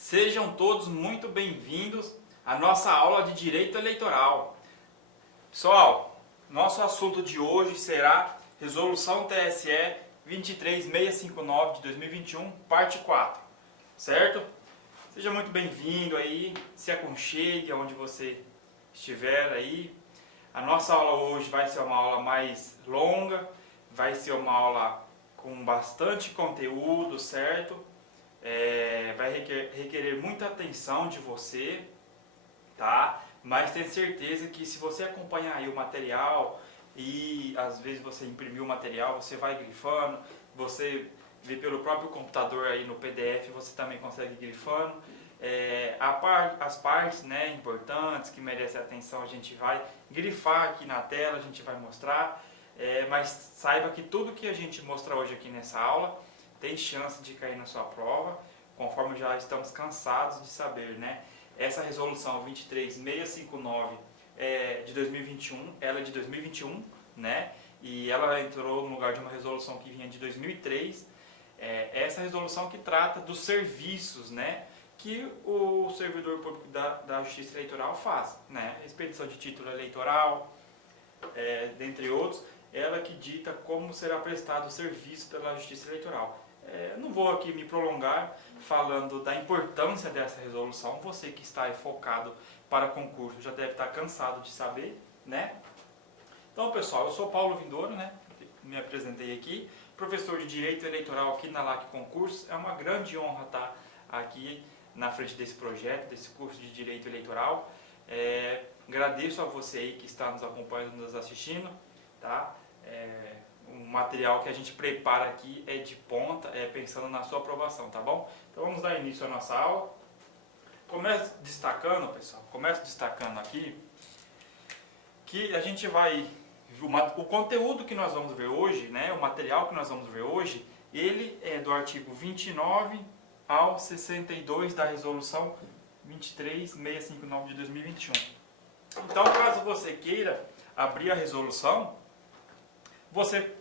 Sejam todos muito bem-vindos à nossa aula de Direito Eleitoral. Pessoal, nosso assunto de hoje será Resolução TSE 23659 de 2021, parte 4, certo? Seja muito bem-vindo aí, se aconchegue onde você estiver aí. A nossa aula hoje vai ser uma aula mais longa, vai ser uma aula com bastante conteúdo, certo? Vai requerer muita atenção de você, tá? Mas tenho certeza que se você acompanhar aí o material e às vezes você imprimiu o material, você vai grifando, você vê pelo próprio computador aí no PDF, você também consegue grifando. As partes, né, importantes que merecem atenção a gente vai grifar aqui na tela, a gente vai mostrar. Mas saiba que tudo que a gente mostra hoje aqui nessa aula tem chance de cair na sua prova, conforme já estamos cansados de saber, né? Essa resolução 23659 de 2021, ela é de 2021, né? E ela entrou no lugar de uma resolução que vinha de 2003. Essa resolução que trata dos serviços, né, que o servidor público da Justiça Eleitoral faz, né? Expedição de título eleitoral, dentre outros. Ela que dita como será prestado o serviço pela Justiça Eleitoral. Não vou aqui me prolongar falando da importância dessa resolução. Você que está aí focado para concurso já deve estar cansado de saber, né? Então, pessoal, eu sou Paulo Vindouro, né? Me apresentei aqui, professor de Direito Eleitoral aqui na LAC Concursos. É uma grande honra estar aqui na frente desse projeto, desse curso de Direito Eleitoral. Agradeço a você aí que está nos acompanhando, nos assistindo, tá? O material que a gente prepara aqui é de ponta, pensando na sua aprovação, tá bom? Então vamos dar início à nossa aula. Começo destacando, pessoal, aqui que a gente vai, o conteúdo que nós vamos ver hoje, né, o material que nós vamos ver hoje, ele é do artigo 29 ao 62 da resolução 23659 de 2021. Então, caso você queira abrir a resolução, você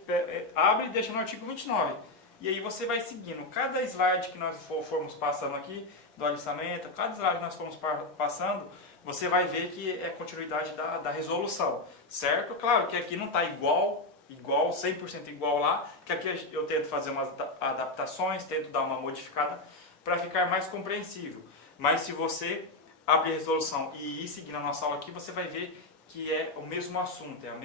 abre e deixa no artigo 29. E aí você vai seguindo. Cada slide que nós formos passando aqui, do alistamento, cada slide que nós formos passando, você vai ver que é continuidade da resolução. Certo? Claro que aqui não está igual, 100% igual lá, que aqui eu tento fazer umas adaptações, tento dar uma modificada para ficar mais compreensível. Mas se você abrir a resolução e ir seguindo a nossa aula aqui, você vai ver que é o mesmo assunto, é a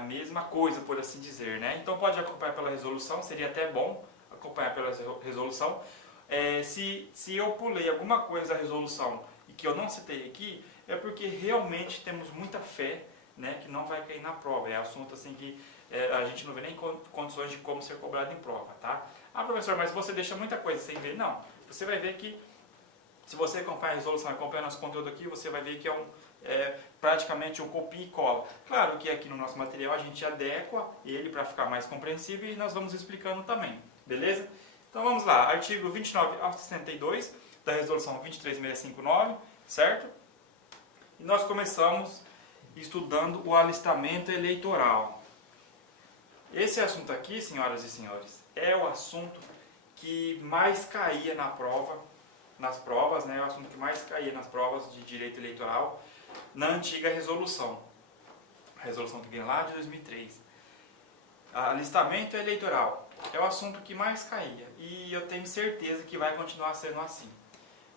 mesma coisa, por assim dizer, né? Então pode acompanhar pela resolução, seria até bom acompanhar pela resolução. Se eu pulei alguma coisa da resolução e que eu não citei aqui, é porque realmente temos muita fé, né, que não vai cair na prova. É assunto assim que a gente não vê nem condições de como ser cobrado em prova, tá? Ah, professor, mas você deixa muita coisa sem ver? Não. Você vai ver que, se você acompanhar a resolução, acompanhar nosso conteúdo aqui, você vai ver que é praticamente um copia e cola. Claro que aqui no nosso material a gente adequa ele para ficar mais compreensível e nós vamos explicando também, beleza? Então vamos lá, artigo 29 ao 62 da resolução 23659, certo? E nós começamos estudando o alistamento eleitoral. Esse assunto aqui, senhoras e senhores, é o assunto que mais caía nas provas, né? É o assunto que mais caía nas provas de direito eleitoral na antiga resolução. A resolução que vem lá de 2003. Alistamento eleitoral é o assunto que mais caía e eu tenho certeza que vai continuar sendo assim.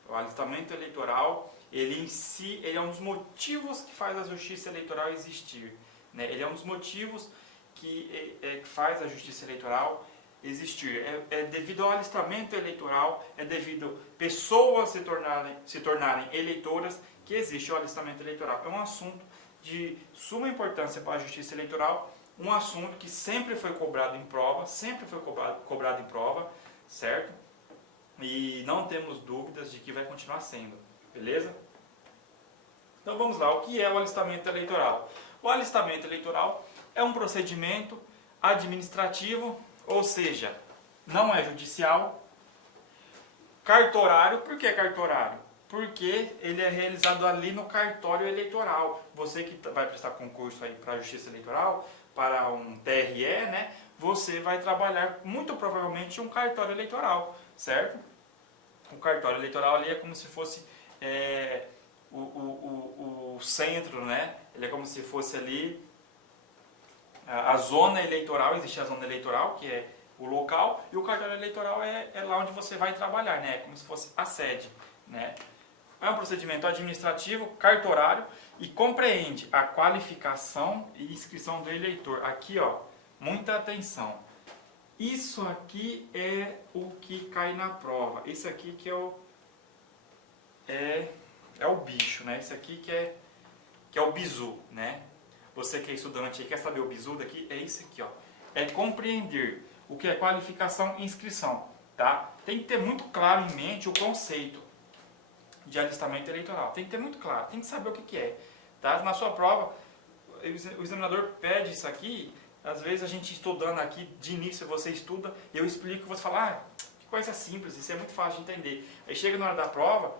O alistamento eleitoral, ele em si, ele é um dos motivos que faz a justiça eleitoral existir, né? Ele é um dos motivos que faz a justiça eleitoral existir. Devido ao alistamento eleitoral, é devido pessoas se tornarem eleitoras que existe o alistamento eleitoral. É um assunto de suma importância para a justiça eleitoral, um assunto que sempre foi cobrado em prova, certo? E não temos dúvidas de que vai continuar sendo, beleza? Então vamos lá, o que é o alistamento eleitoral? O alistamento eleitoral é um procedimento administrativo, ou seja, não é judicial. Cartorário, por que cartorário? porque ele é realizado ali no cartório eleitoral. Você que vai prestar concurso aí para a Justiça Eleitoral, para um TRE, né? Você vai trabalhar muito provavelmente em um cartório eleitoral, certo? O cartório eleitoral ali é como se fosse o centro, né? Ele é como se fosse ali a zona eleitoral. Existe a zona eleitoral, que é o local, e o cartório eleitoral é lá onde você vai trabalhar, né? É como se fosse a sede, né? É um procedimento administrativo, cartorário, e compreende a qualificação e inscrição do eleitor. Aqui, ó, muita atenção. Isso aqui é o que cai na prova. Isso aqui que é o bicho, né? Isso aqui que é o bizu, né? Você que é estudante e quer saber o bizu daqui, é isso aqui, ó. É compreender o que é qualificação e inscrição, tá? Tem que ter muito claro em mente o conceito de alistamento eleitoral. Tem que ter muito claro, tem que saber o que é, tá? Na sua prova, o examinador pede isso aqui. Às vezes a gente estudando aqui, de início você estuda, eu explico, você fala, que coisa simples, isso é muito fácil de entender. Aí chega na hora da prova,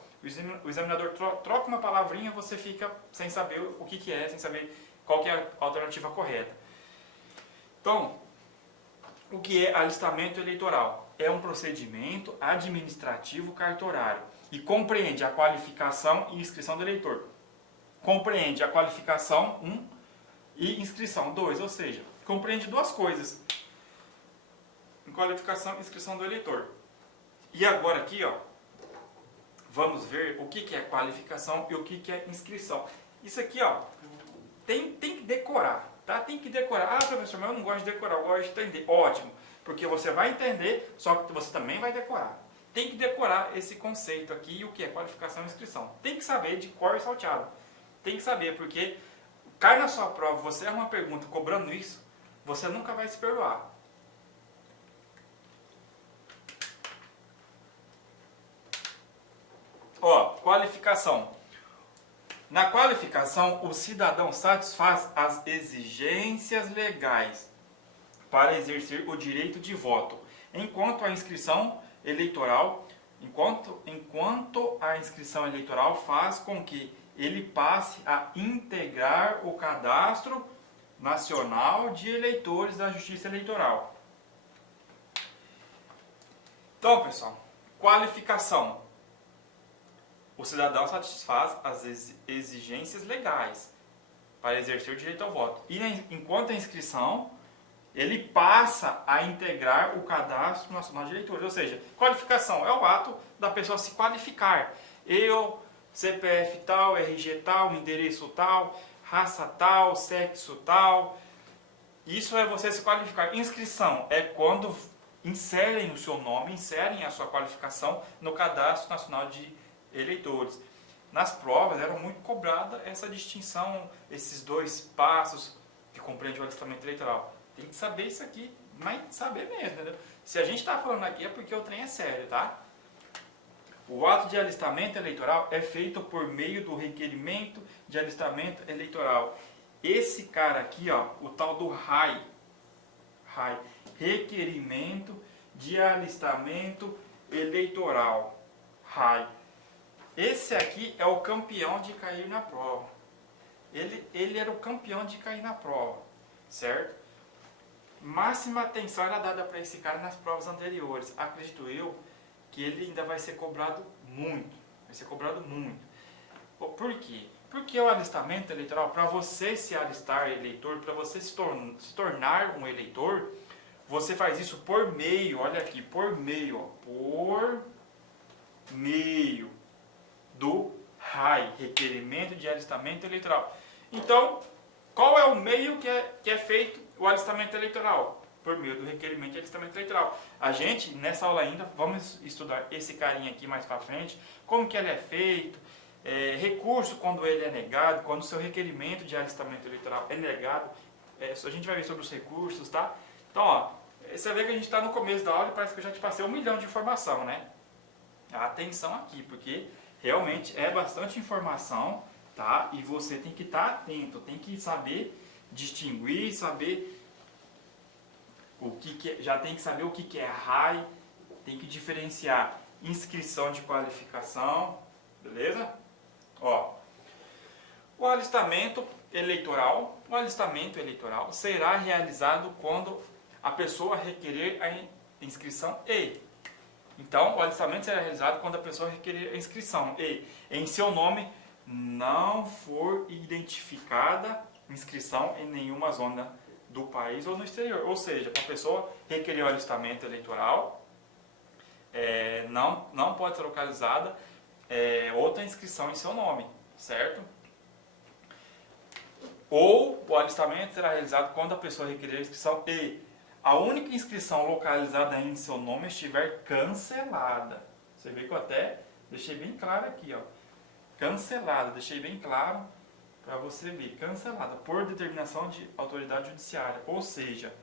o examinador troca uma palavrinha, você fica sem saber o que é, sem saber qual que é a alternativa correta. Então, o que é alistamento eleitoral? É um procedimento administrativo cartorário e compreende a qualificação e inscrição do eleitor. Compreende a qualificação 1 e inscrição 2, ou seja, compreende duas coisas: qualificação e inscrição do eleitor. E agora aqui, ó, vamos ver o que é qualificação e o que é inscrição. Isso aqui, ó, tem que decorar, tá? Tem que decorar. Ah, professor, mas eu não gosto de decorar, eu gosto de entender. Ótimo, porque você vai entender, só que você também vai decorar. Tem que decorar esse conceito aqui, o que é qualificação e inscrição. Tem que saber de cor e salteado. Tem que saber, porque cai na sua prova, você erra uma pergunta cobrando isso, você nunca vai se perdoar. Ó, qualificação. Na qualificação, o cidadão satisfaz as exigências legais para exercer o direito de voto, enquanto a inscrição eleitoral faz com que ele passe a integrar o cadastro nacional de eleitores da Justiça Eleitoral. Então, pessoal, qualificação. O cidadão satisfaz as exigências legais para exercer o direito ao voto. E enquanto a inscrição, ele passa a integrar o cadastro nacional de eleitores. Ou seja, qualificação é o ato da pessoa se qualificar. Eu, CPF tal, RG tal, endereço tal, raça tal, sexo tal. Isso é você se qualificar. Inscrição é quando inserem o seu nome, inserem a sua qualificação no cadastro nacional de eleitores. Nas provas era muito cobrada essa distinção, esses dois passos que compreende o alistamento eleitoral. Tem que saber isso aqui, mas saber mesmo, entendeu? Se a gente está falando aqui é porque o trem é sério, tá? O ato de alistamento eleitoral é feito por meio do requerimento de alistamento eleitoral. Esse cara aqui, ó, o tal do RAI, requerimento de alistamento eleitoral, RAI. Esse aqui é o campeão de cair na prova. Ele era o campeão de cair na prova, certo? Máxima atenção era dada para esse cara nas provas anteriores. Acredito eu que ele ainda vai ser cobrado muito. Vai ser cobrado muito. Por quê? Porque o alistamento eleitoral, para você se alistar eleitor, para você se tornar um eleitor, você faz isso por meio, olha aqui, por meio do RAI, requerimento de alistamento eleitoral. Então, qual é o meio que é feito o alistamento eleitoral? Por meio do requerimento de alistamento eleitoral. A gente, nessa aula ainda, vamos estudar esse carinha aqui mais para frente, como que ele é feito, recurso quando ele é negado, quando o seu requerimento de alistamento eleitoral é negado, a gente vai ver sobre os recursos, tá? Então, ó, você vê que a gente está no começo da aula e parece que eu já te passei 1 milhão de informação, né? Atenção aqui, porque realmente é bastante informação, tá? E você tem que estar atento, tem que saber distinguir, saber o que já tem que saber o que é RAI, tem que diferenciar inscrição de qualificação, Beleza? Ó, o alistamento eleitoral será realizado quando a pessoa requerer a inscrição e. Então, o alistamento será realizado quando a pessoa requerer a inscrição e em seu nome não for identificada inscrição em nenhuma zona do país ou no exterior. Ou seja, para a pessoa requerer o alistamento eleitoral, não pode ser localizada outra inscrição em seu nome, certo? Ou o alistamento será realizado quando a pessoa requerer a inscrição e a única inscrição localizada em seu nome estiver cancelada. Você vê que eu até deixei bem claro aqui, ó. Cancelada, deixei bem claro para você ver. Cancelada por determinação de autoridade judiciária. Ou seja,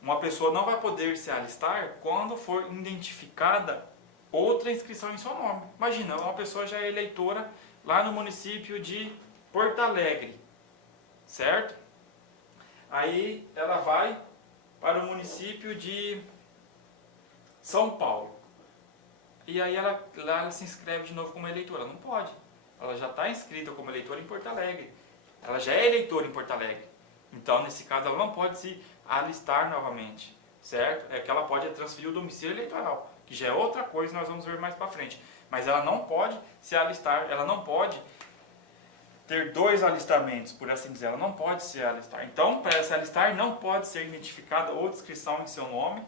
uma pessoa não vai poder se alistar quando for identificada outra inscrição em seu nome. Imagina, uma pessoa já é eleitora lá no município de Porto Alegre, certo? Aí ela vai para o município de São Paulo. E aí lá ela se inscreve de novo como eleitora. Não pode. Ela já está inscrita como eleitora em Porto Alegre. Ela já é eleitora em Porto Alegre. Então, nesse caso, ela não pode se alistar novamente, certo? É que ela pode transferir o domicílio eleitoral, que já é outra coisa, nós vamos ver mais para frente. Mas ela não pode se alistar, ela não pode ter dois alistamentos, por assim dizer, ela não pode se alistar. Então, para se alistar, não pode ser identificada outra inscrição em seu nome,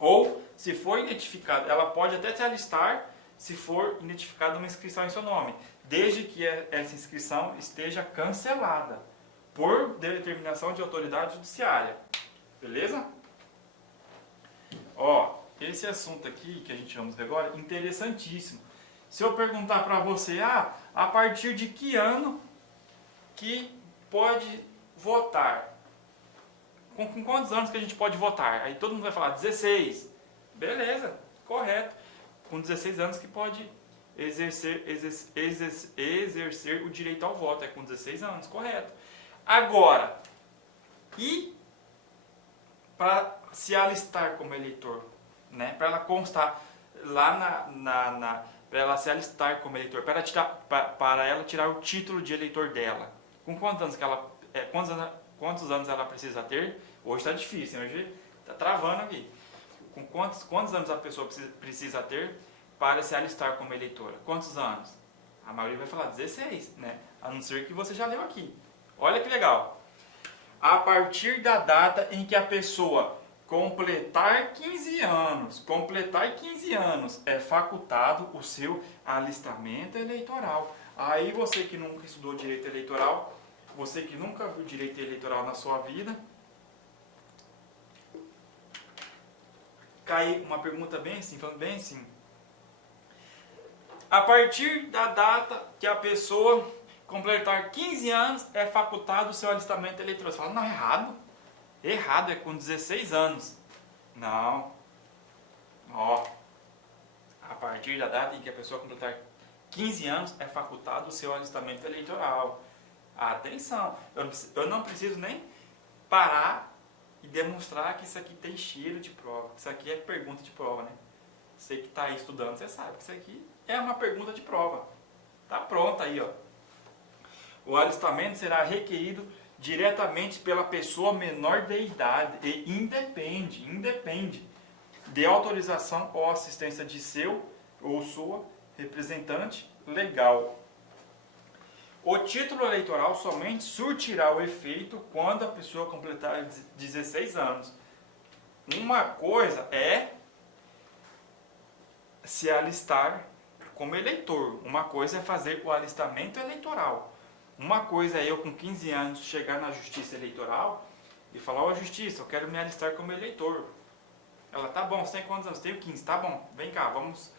ou, se for identificada, ela pode até se alistar se for identificada uma inscrição em seu nome, desde que essa inscrição esteja cancelada por determinação de autoridade judiciária. Beleza? Ó, esse assunto aqui que a gente vamos ver agora, interessantíssimo. Se eu perguntar para você, a partir de que ano que pode votar? Com quantos anos que a gente pode votar? Aí todo mundo vai falar 16. Beleza, correto. Com 16 anos que pode exercer o direito ao voto. É com 16 anos, correto. Agora, e para se alistar como eleitor, né? Para ela constar lá para ela se alistar como eleitor, para ela tirar o título de eleitor dela. Com quantos anos que ela quantos anos ela precisa ter? Hoje está difícil, hoje está travando aqui. Com quantos anos a pessoa precisa ter para se alistar como eleitora? Quantos anos? A maioria vai falar 16, né? A não ser que você já leu aqui. Olha que legal. A partir da data em que a pessoa completar 15 anos, é facultado o seu alistamento eleitoral. Aí você que nunca estudou direito eleitoral, você que nunca viu direito eleitoral na sua vida, cai uma pergunta bem assim, falando bem assim. A partir da data que a pessoa completar 15 anos, é facultado o seu alistamento eleitoral. Você fala, não, errado. Errado, é com 16 anos. Não. Ó. A partir da data em que a pessoa completar 15 anos, é facultado o seu alistamento eleitoral. Atenção, eu não preciso nem parar e demonstrar que isso aqui tem cheiro de prova. Isso aqui é pergunta de prova, né? Você que está aí estudando, você sabe que isso aqui é uma pergunta de prova. Tá pronta aí, ó. O alistamento será requerido diretamente pela pessoa menor de idade e independe de autorização ou assistência de seu ou sua representante legal. O título eleitoral somente surtirá o efeito quando a pessoa completar 16 anos. Uma coisa é se alistar como eleitor, uma coisa é fazer o alistamento eleitoral. Uma coisa é eu com 15 anos chegar na justiça eleitoral e falar, ó justiça, eu quero me alistar como eleitor. Ela, tá bom, você tem quantos anos? Tenho 15, tá bom, vem cá, vamos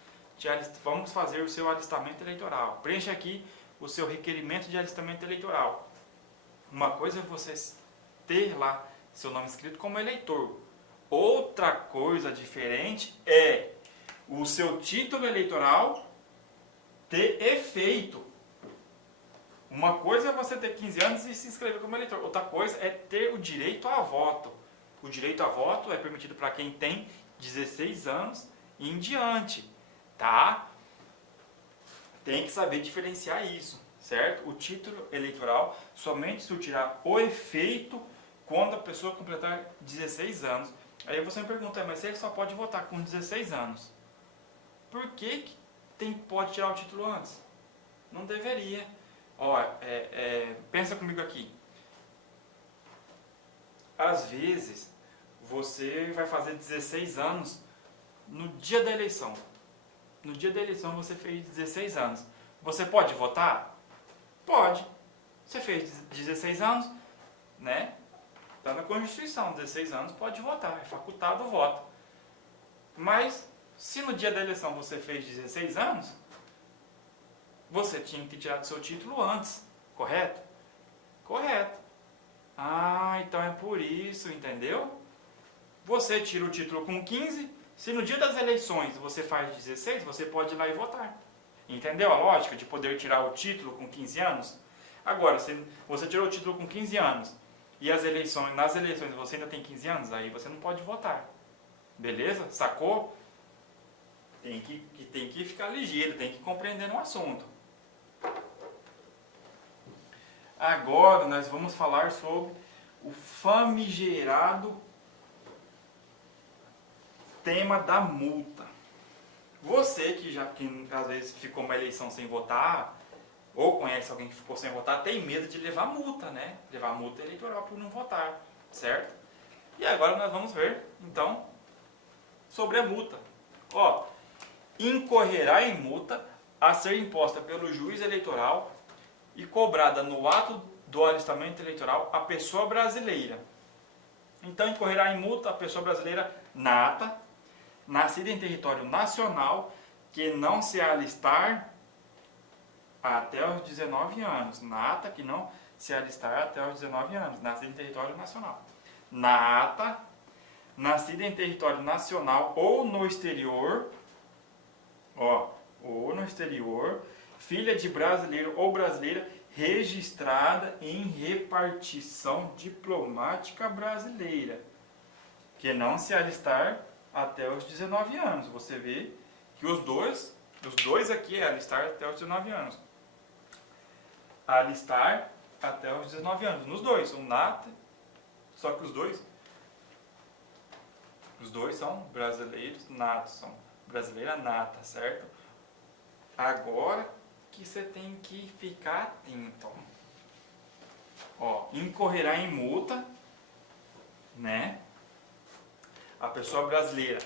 fazer o seu alistamento eleitoral. Preencha aqui o seu requerimento de alistamento eleitoral. Uma coisa é você ter lá seu nome escrito como eleitor. Outra coisa diferente é o seu título eleitoral ter efeito. Uma coisa é você ter 15 anos e se inscrever como eleitor. Outra coisa é ter o direito a voto. O direito a voto é permitido para quem tem 16 anos e em diante, tá? Tem que saber diferenciar isso, certo? O título eleitoral somente surtirá o efeito quando a pessoa completar 16 anos. Aí você me pergunta, mas se ele só pode votar com 16 anos, por que pode tirar o título antes? Não deveria. Ó, pensa comigo aqui. Às vezes, você vai fazer 16 anos no dia da eleição. No dia da eleição você fez 16 anos. Você pode votar? Pode. Você fez 16 anos, né? Está na Constituição, 16 anos pode votar, é facultado o voto. Mas, se no dia da eleição você fez 16 anos, você tinha que ter tirado seu título antes, correto? Correto. Ah, então é por isso, entendeu? Você tira o título com 15, se no dia das eleições você faz 16, você pode ir lá e votar. Entendeu a lógica de poder tirar o título com 15 anos? Agora, se você tirou o título com 15 anos e nas eleições você ainda tem 15 anos, aí você não pode votar. Beleza? Sacou? Tem que ficar ligeiro, tem que compreender o assunto. Agora nós vamos falar sobre o famigerado tema da multa. Você que às vezes ficou uma eleição sem votar, ou conhece alguém que ficou sem votar, tem medo de levar multa, né? Levar multa eleitoral por não votar, certo? E agora nós vamos ver, então, sobre a multa. Ó, incorrerá em multa a ser imposta pelo juiz eleitoral e cobrada no ato do alistamento eleitoral a pessoa brasileira. Então, incorrerá em multa a pessoa brasileira nata, nascida em território nacional, que não se alistar até os 19 anos. Nata, que não se alistar até os 19 anos, nascida em território nacional. Nata, nascida em território nacional ou no exterior, ou no exterior, filha de brasileiro ou brasileira registrada em repartição diplomática brasileira, que não se alistar até os 19 anos. Você vê que os dois aqui é alistar até os 19 anos. Alistar até os 19 anos. Nos dois, o nata, só que os dois são brasileiros natos, são brasileira nata, certo? Agora que você tem que ficar atento. Ó, incorrerá em multa, né? A pessoa brasileira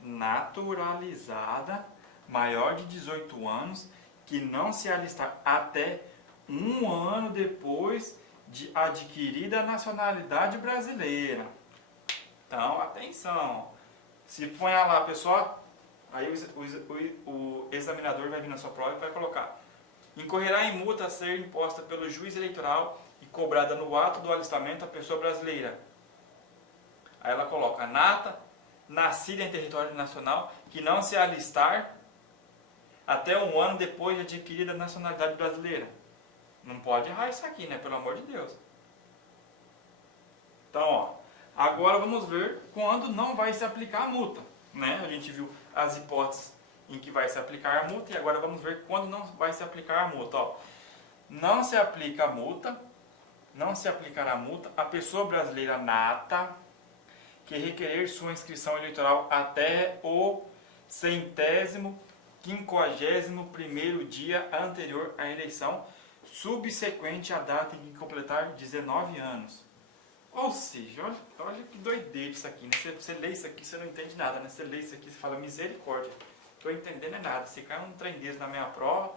naturalizada, maior de 18 anos, que não se alistar até um ano depois de adquirida a nacionalidade brasileira. Então, atenção. Se põe lá a pessoa, aí o examinador vai vir na sua prova e vai colocar: incorrerá em multa a ser imposta pelo juiz eleitoral e cobrada no ato do alistamento a pessoa brasileira. Aí ela coloca: nata, nascida em território nacional, que não se alistar até um ano depois de adquirida a nacionalidade brasileira. Não pode errar isso aqui, né? Pelo amor de Deus. Então, ó, agora vamos ver quando não vai se aplicar a multa, né? A gente viu as hipóteses em que vai se aplicar a multa e agora vamos ver quando não vai se aplicar a multa. Ó, não se aplica a multa, não se aplicará a multa a pessoa brasileira nata que requerer sua inscrição eleitoral até o 151º dia anterior à eleição, subsequente à data em que completar 19 anos. Ou seja, olha que doideira isso aqui, né? Você lê isso aqui, você não entende nada, né? Você lê isso aqui, você fala: misericórdia, estou entendendo nada. Se cai um trem desse na minha prova,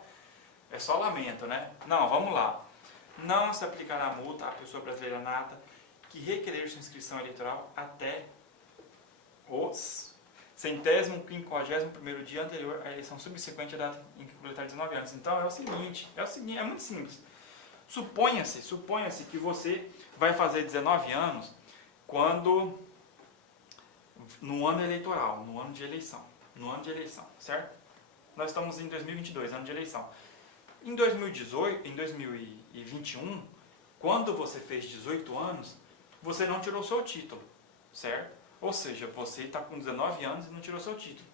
é só lamento, né? Não, vamos lá. Não se aplicará multa à pessoa brasileira nata que requerer sua inscrição eleitoral até o 151º dia anterior à eleição subsequente à data em que completar 19 anos. Então é o seguinte, é muito simples. Suponha-se que você vai fazer 19 anos no ano eleitoral, no ano de eleição, certo? Nós estamos em 2022, ano de eleição. Em 2021, quando você fez 18 anos, você não tirou seu título, certo? Ou seja, você está com 19 anos e não tirou seu título.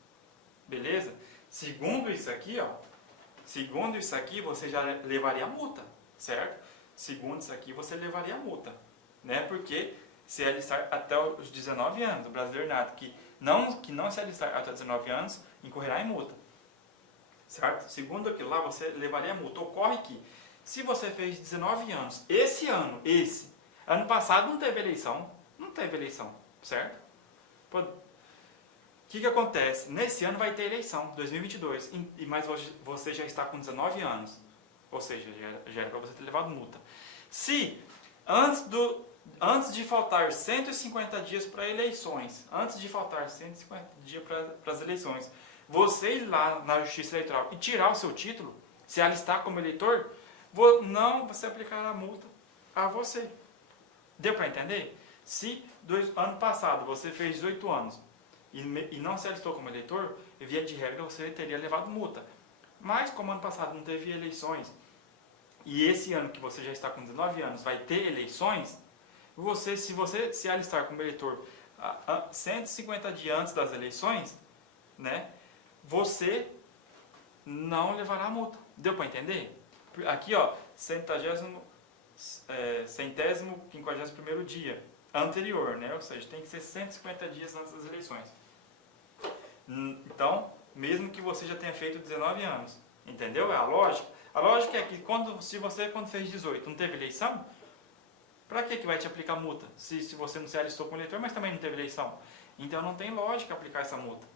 Beleza? Segundo isso aqui, ó, Segundo isso aqui, você já levaria a multa, certo? Segundo isso aqui, você levaria a multa, né? Porque se alistar até os 19 anos, o brasileiro nato que não se alistar até 19 anos, incorrerá em multa, certo? Segundo aquilo lá, você levaria a multa. Ocorre que, se você fez 19 anos, ano passado não teve eleição, certo? O que acontece? Nesse ano vai ter eleição, 2022, mas você já está com 19 anos, ou seja, já era para você ter levado multa. Se antes de faltar 150 dias para eleições, para as eleições, você ir lá na Justiça Eleitoral e tirar o seu título, se alistar como eleitor, não você aplicará a multa a você. Deu para entender? Se ano passado você fez 18 anos e não se alistou como eleitor, via de regra você teria levado multa. Mas como ano passado não teve eleições, e esse ano que você já está com 19 anos vai ter eleições, se você se alistar como eleitor 150 dias antes das eleições, né, você não levará multa. Deu para entender? Aqui, ó, 151º dia anterior, né? Ou seja, tem que ser 150 dias antes das eleições. Então, mesmo que você já tenha feito 19 anos, entendeu? É a lógica. A lógica é que quando fez 18 não teve eleição, para que vai te aplicar multa? Se você não se alistou como eleitor, mas também não teve eleição. Então não tem lógica aplicar essa multa,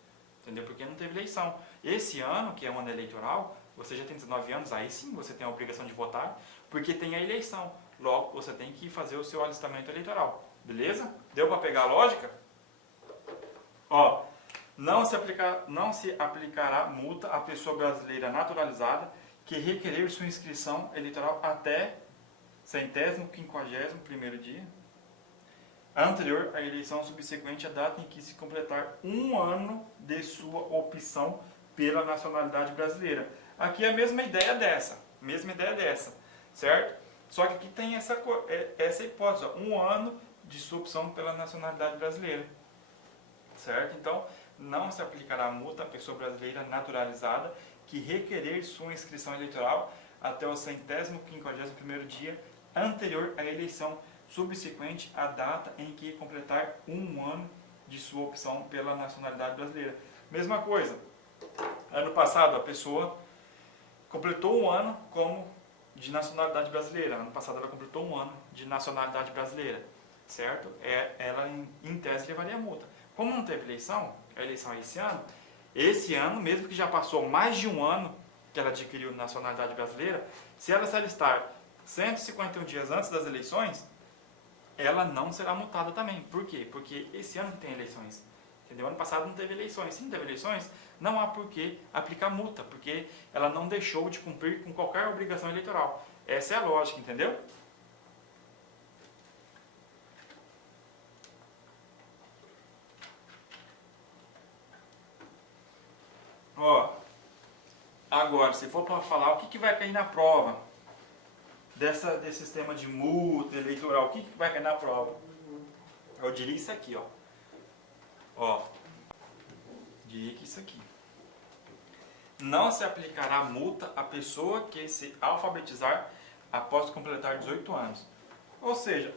entendeu? Porque não teve eleição. Esse ano, que é um ano eleitoral, você já tem 19 anos, aí sim você tem a obrigação de votar, porque tem a eleição. Logo, você tem que fazer o seu alistamento eleitoral. Beleza? Deu para pegar a lógica? Ó, não se aplicará multa à pessoa brasileira naturalizada que requerer sua inscrição eleitoral até 151º dia anterior à eleição subsequente à data em que se completar um ano de sua opção pela nacionalidade brasileira. Aqui é a mesma ideia dessa, certo? Só que aqui tem essa hipótese, ó, um ano de sua opção pela nacionalidade brasileira, certo? Então, não se aplicará multa à pessoa brasileira naturalizada que requerer sua inscrição eleitoral até o 151º dia anterior à eleição subsequente à data em que completar um ano de sua opção pela nacionalidade brasileira. Mesma coisa, ano passado a pessoa completou um ano de nacionalidade brasileira. Ano passado ela completou um ano de nacionalidade brasileira, certo? Ela em tese levaria multa. Como não teve eleição, a eleição é esse ano, mesmo que já passou mais de um ano que ela adquiriu nacionalidade brasileira, se ela se alistar 151 dias antes das eleições, ela não será multada também. Por quê? Porque esse ano que tem eleições. Entendeu? Ano passado não teve eleições. Se não teve eleições, não há por que aplicar multa, porque ela não deixou de cumprir com qualquer obrigação eleitoral. Essa é a lógica, entendeu? Ó, agora, se for para falar o que vai cair na prova desse sistema de multa eleitoral, o que vai cair na prova? Eu diria isso aqui, ó. Ó, diria que isso aqui. Não se aplicará multa à pessoa que se alfabetizar após completar 18 anos. Ou seja,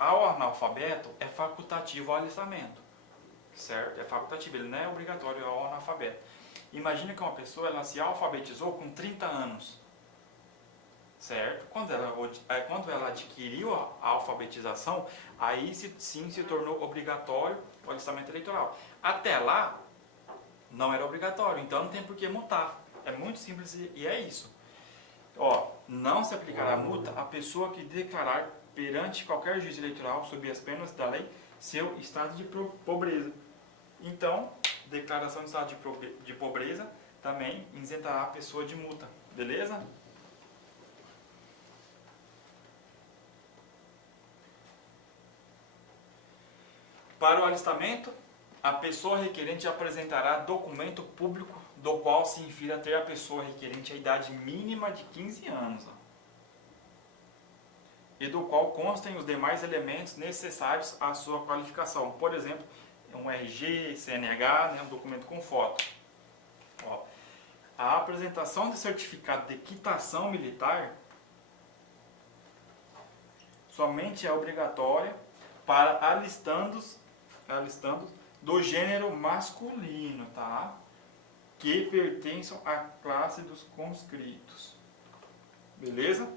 ao analfabeto é facultativo o alistamento, certo? É facultativo, ele não é obrigatório ao analfabeto. Imagina que uma pessoa ela se alfabetizou com 30 anos, certo? Quando ela adquiriu a alfabetização, aí sim se tornou obrigatório o alistamento eleitoral. Até lá, não era obrigatório, então não tem por que multar. É muito simples e é isso. Ó, não se aplicará multa à pessoa que declarar perante qualquer juiz eleitoral, sob as penas da lei, seu estado de pobreza. Então, declaração de estado de pobreza também isentará a pessoa de multa. Beleza? Para o alistamento, a pessoa requerente apresentará documento público do qual se infira ter a pessoa requerente a idade mínima de 15 anos. E do qual constem os demais elementos necessários à sua qualificação. Por exemplo, um RG, CNH, né, um documento com foto. Ó, a apresentação de certificado de quitação militar somente é obrigatória para alistandos do gênero masculino, tá? Que pertençam à classe dos conscritos. Beleza?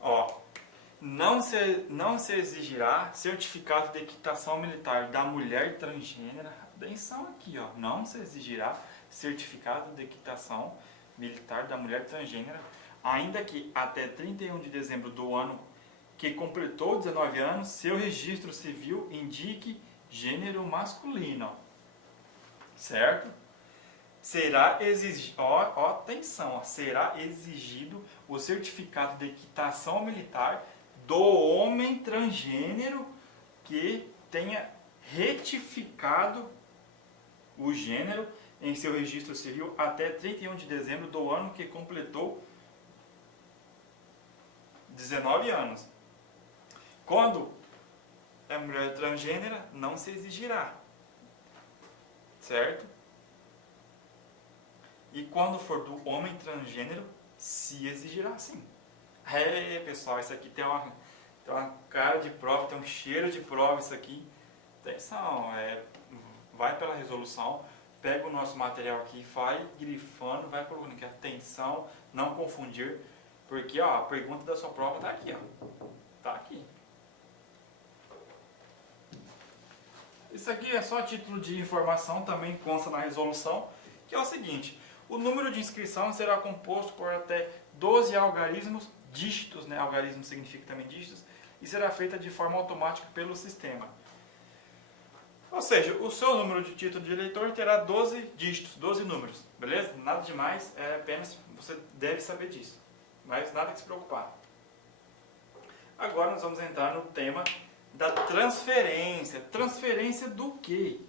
Ó, não se exigirá certificado de quitação militar da mulher transgênera. Atenção aqui, ó. Não se exigirá certificado de quitação militar da mulher transgênera, ainda que até 31 de dezembro do ano que completou 19 anos, seu registro civil indique gênero masculino. Certo? Será exigido, atenção, será exigido o certificado de quitação militar do homem transgênero que tenha retificado o gênero em seu registro civil até 31 de dezembro do ano que completou 19 anos. Quando é mulher transgênera, não se exigirá. Certo? E quando for do homem transgênero, se exigirá sim. É, pessoal, isso aqui tem uma cara de prova, tem um cheiro de prova isso aqui. Atenção, vai pela resolução, pega o nosso material aqui, vai grifando, vai colocando aqui, atenção, não confundir, porque ó, a pergunta da sua prova está aqui, ó. Tá aqui. Isso aqui é só título de informação, também consta na resolução, que é o seguinte: o número de inscrição será composto por até 12 algarismos dígitos, né? Algarismo significa também dígitos, e será feita de forma automática pelo sistema. Ou seja, o seu número de título de eleitor terá 12 dígitos, 12 números, beleza? Nada demais, é apenas você deve saber disso, mas nada que se preocupar. Agora nós vamos entrar no tema da transferência. Transferência do quê?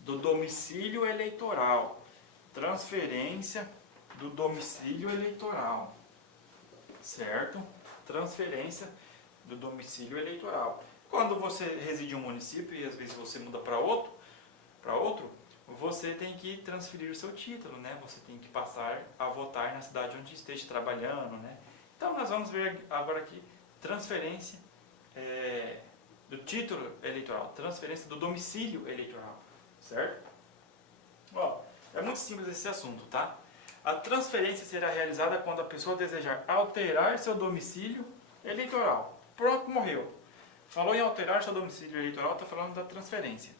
Do domicílio eleitoral. Transferência do domicílio eleitoral. Certo? Transferência do domicílio eleitoral. Quando você reside em um município e às vezes você muda para outro, você tem que transferir o seu título, né? Você tem que passar a votar na cidade onde esteja trabalhando, né? Então nós vamos ver agora aqui transferência do título eleitoral, transferência do domicílio eleitoral, certo? Ó, é muito simples esse assunto, tá? A transferência será realizada quando a pessoa desejar alterar seu domicílio eleitoral. Pronto, morreu. Falou em alterar seu domicílio eleitoral, está falando da transferência.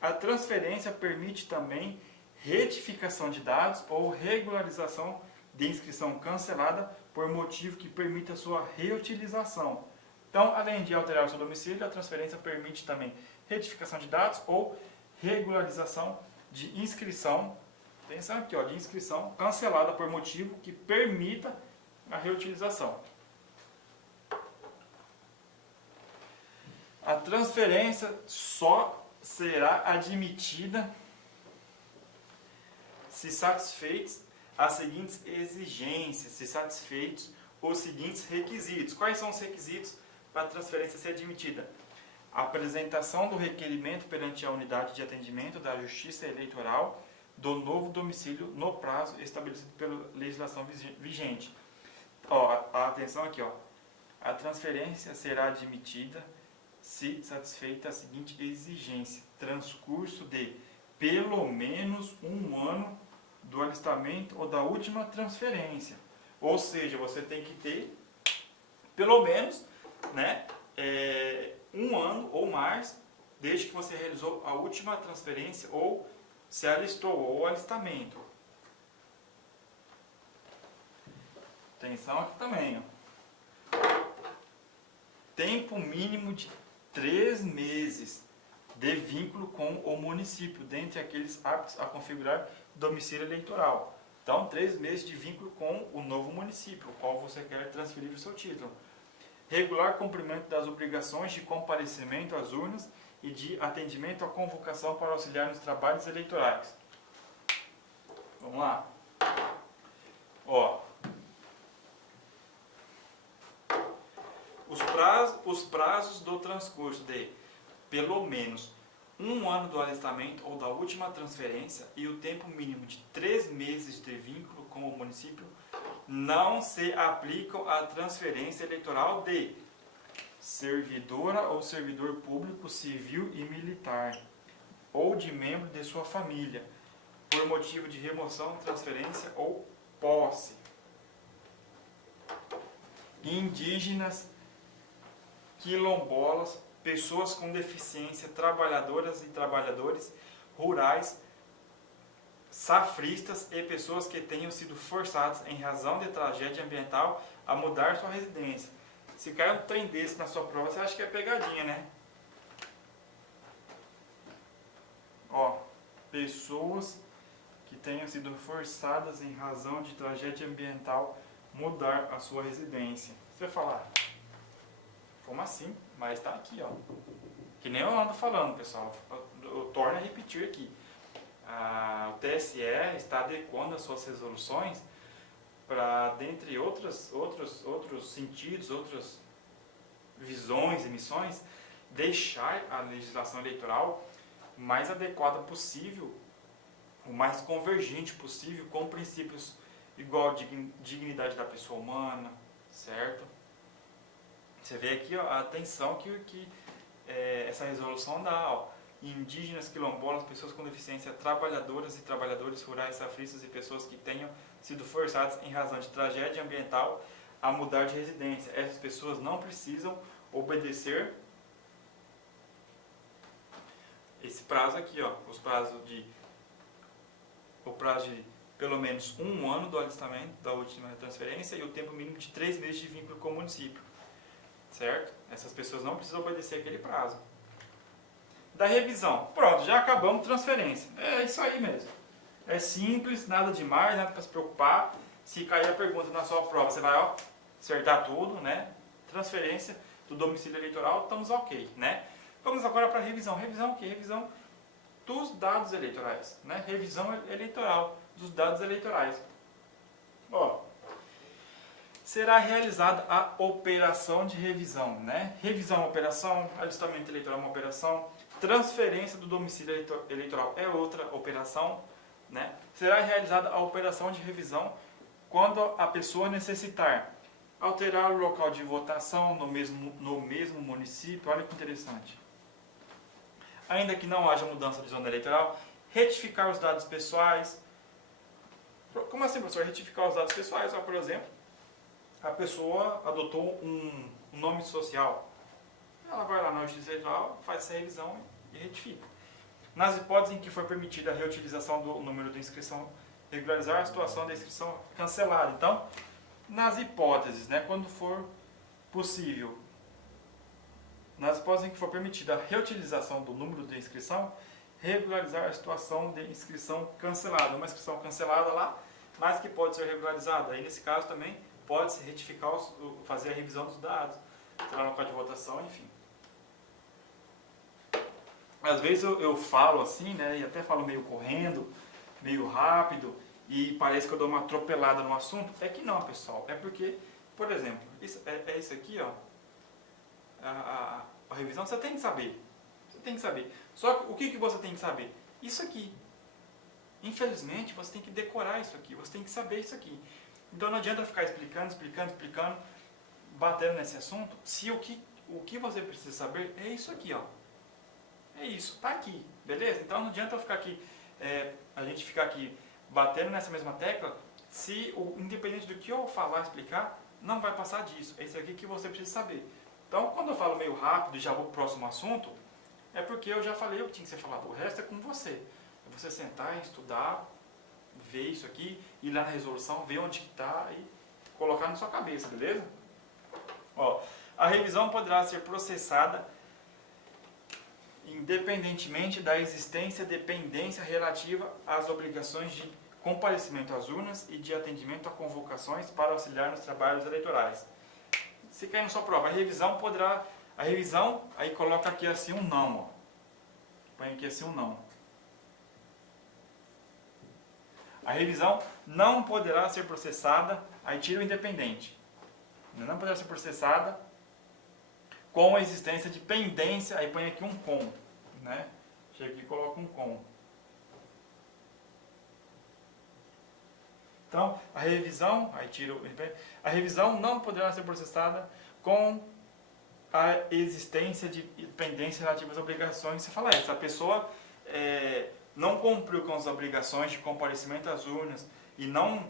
A transferência permite também retificação de dados ou regularização de inscrição cancelada por motivo que permita sua reutilização. Então, além de alterar o seu domicílio, a transferência permite também retificação de dados ou regularização de inscrição, atenção aqui, ó, de inscrição cancelada por motivo que permita a reutilização. A transferência só será admitida se satisfeitos as seguintes exigências, se satisfeitos os seguintes requisitos. Quais são os requisitos para a transferência ser admitida? A apresentação do requerimento perante a unidade de atendimento da Justiça Eleitoral do novo domicílio no prazo estabelecido pela legislação vigente. Ó, atenção aqui, ó. A transferência será admitida se satisfeita a seguinte exigência: transcurso de pelo menos um ano do alistamento ou da última transferência. Ou seja, você tem que ter pelo menos, né, um ano ou mais desde que você realizou a última transferência ou se alistou ou alistamento. Atenção aqui também, ó. Tempo mínimo de 3 meses de vínculo com o município, dentre aqueles aptos a configurar domicílio eleitoral. Então, 3 meses de vínculo com o novo município, o qual você quer transferir o seu título. Regular cumprimento das obrigações de comparecimento às urnas e de atendimento à convocação para auxiliar nos trabalhos eleitorais. Vamos lá. Ó. Os prazos do transcurso de pelo menos um ano do alistamento ou da última transferência e o tempo mínimo de 3 meses de vínculo com o município não se aplicam à transferência eleitoral de servidora ou servidor público civil e militar ou de membro de sua família, por motivo de remoção, transferência ou posse. Indígenas, quilombolas, pessoas com deficiência, trabalhadoras e trabalhadores rurais, safristas e pessoas que tenham sido forçadas em razão de tragédia ambiental a mudar sua residência. Se cai um trem desse na sua prova, você acha que é pegadinha, né? Ó, pessoas que tenham sido forçadas em razão de tragédia ambiental mudar a sua residência. Você vai falar, como assim? Mas está aqui, ó. Que nem eu ando falando, pessoal. Eu torno a repetir aqui. O TSE está adequando as suas resoluções para, dentre outros sentidos, outras visões e missões, deixar a legislação eleitoral o mais adequada possível, o mais convergente possível, com princípios igual a dignidade da pessoa humana, certo? Você vê aqui, ó, a atenção que essa resolução dá, ó. Indígenas, quilombolas, pessoas com deficiência, trabalhadoras e trabalhadores rurais, safristas e pessoas que tenham sido forçadas em razão de tragédia ambiental a mudar de residência. Essas pessoas não precisam obedecer esse prazo aqui, ó, o prazo de pelo menos um ano do alistamento da última transferência e o tempo mínimo de 3 meses de vínculo com o município, certo? Essas pessoas não precisam obedecer aquele prazo. Da revisão, pronto, já acabamos transferência. É isso aí mesmo. É simples, nada demais, nada para se preocupar. Se cair a pergunta na sua prova, você vai, ó, acertar tudo, né? Transferência do domicílio eleitoral, estamos ok, né? Vamos agora para a revisão. Revisão o quê? Revisão dos dados eleitorais, né? Revisão eleitoral dos dados eleitorais. Ó, será realizada a operação de revisão, né? Revisão é uma operação, alistamento eleitoral é uma operação, transferência do domicílio eleitoral é outra operação, né? Será realizada a operação de revisão quando a pessoa necessitar alterar o local de votação no mesmo município. Olha que interessante. Ainda que não haja mudança de zona eleitoral, retificar os dados pessoais. Como assim, professor? Retificar os dados pessoais? Por exemplo, a pessoa adotou um nome social. Ela vai lá na Justiça Eleitoral, faz essa revisão e retifica. Nas hipóteses em que for permitida a reutilização do número de inscrição, regularizar a situação da inscrição cancelada. Então, nas hipóteses, né, quando for possível, nas hipóteses em que for permitida a reutilização do número de inscrição, regularizar a situação de inscrição cancelada. Uma inscrição cancelada lá, mas que pode ser regularizada. Aí, nesse caso, também pode-se retificar, fazer a revisão dos dados, entrar no local de votação, enfim. Às vezes eu falo assim, né, e até falo meio correndo, meio rápido, e parece que eu dou uma atropelada no assunto. É que não, pessoal. É porque, por exemplo, isso aqui, ó. A revisão você tem que saber. Você tem que saber. Só que o que você tem que saber? Isso aqui. Infelizmente, você tem que decorar isso aqui. Você tem que saber isso aqui. Então não adianta ficar explicando, batendo nesse assunto, se o que você precisa saber é isso aqui, ó. É isso, tá aqui, beleza? Então não adianta eu ficar aqui, a gente ficar aqui batendo nessa mesma tecla, se independente do que eu falar, explicar, não vai passar disso. É isso aqui que você precisa saber. Então, quando eu falo meio rápido e já vou pro próximo assunto, é porque eu já falei o que tinha que ser falado. O resto é com você. É você sentar, estudar, ver isso aqui, ir lá na resolução, ver onde que está e colocar na sua cabeça, beleza? Ó, a revisão poderá ser processada independentemente da existência de dependência relativa às obrigações de comparecimento às urnas e de atendimento a convocações para auxiliar nos trabalhos eleitorais. Se cair na sua prova, a revisão, aí coloca aqui assim um não, ó. Põe aqui assim um não. A revisão não poderá ser processada, aí tira o independente. Não poderá ser processada com a existência de pendência, aí põe aqui um com, né? Chega aqui e coloca um com. Então, a revisão, aí tiro, a revisão não poderá ser processada com a existência de pendência relativa às obrigações. Você fala, se a pessoa não cumpriu com as obrigações de comparecimento às urnas e não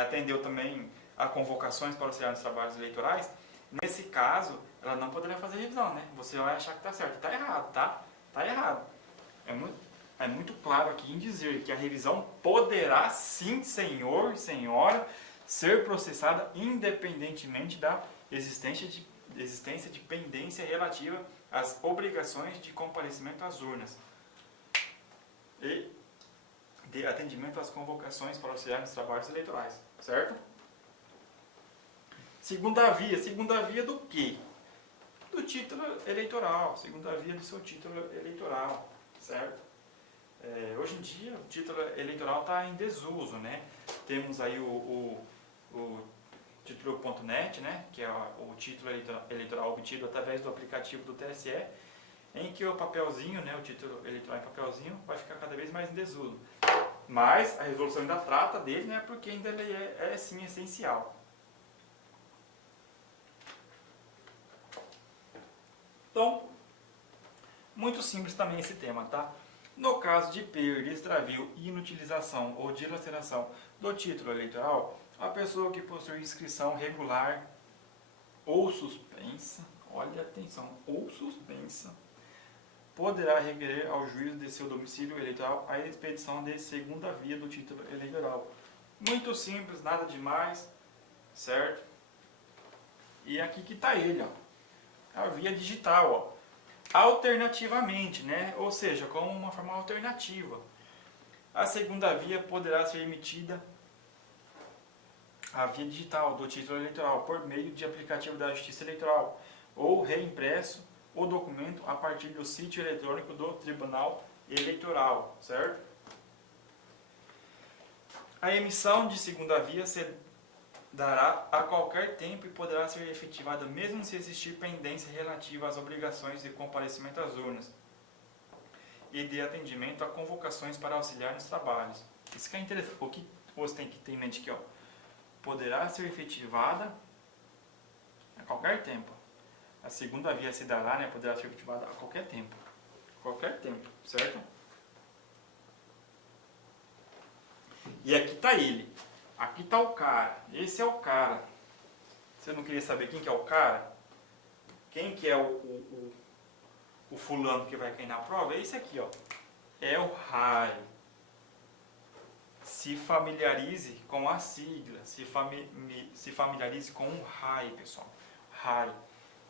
atendeu também a convocações para auxiliar nos trabalhos eleitorais, nesse caso, ela não poderá fazer revisão, né? Você vai achar que está certo. Está errado, tá? Está errado. É muito claro aqui em dizer que a revisão poderá sim, senhor e senhora, ser processada independentemente da existência de pendência relativa às obrigações de comparecimento às urnas e de atendimento às convocações para auxiliar nos trabalhos eleitorais, certo? Segunda via do quê? Do título eleitoral, segunda via do seu título eleitoral, certo? Hoje em dia o título eleitoral está em desuso, né? Temos aí o título.net, né? Que é o título eleitoral obtido através do aplicativo do TSE, em que o papelzinho, né, o título eleitoral em papelzinho, vai ficar cada vez mais em desuso. Mas a resolução ainda trata dele, né, porque ainda ele é sim essencial. Então, muito simples também esse tema, tá? No caso de perda, extravio, inutilização ou dilaceração do título eleitoral, a pessoa que possui inscrição regular ou suspensa, olha atenção, ou suspensa, poderá requerer ao juiz de seu domicílio eleitoral a expedição de segunda via do título eleitoral. Muito simples, nada demais, certo? E aqui que está ele, ó, a via digital, ó. Alternativamente, né? Ou seja, como uma forma alternativa. A segunda via poderá ser emitida a via digital do título eleitoral por meio de aplicativo da Justiça Eleitoral ou reimpresso o documento a partir do sítio eletrônico do Tribunal Eleitoral, certo? A emissão de segunda via se dará a qualquer tempo e poderá ser efetivada mesmo se existir pendência relativa às obrigações de comparecimento às urnas e de atendimento a convocações para auxiliar nos trabalhos. Isso que é interessante. O que você tem que ter em mente aqui, ó, poderá ser efetivada a qualquer tempo. A segunda via se dará, né, poderá ser efetivada a qualquer tempo. Qualquer tempo, certo? E aqui está ele. Aqui está o cara. Esse é o cara. Você não queria saber quem que é o cara? Quem que é o fulano que vai cair na prova? É esse aqui, ó. É o RAI. Se familiarize com a sigla. Se familiarize com o RAI, pessoal. RAI.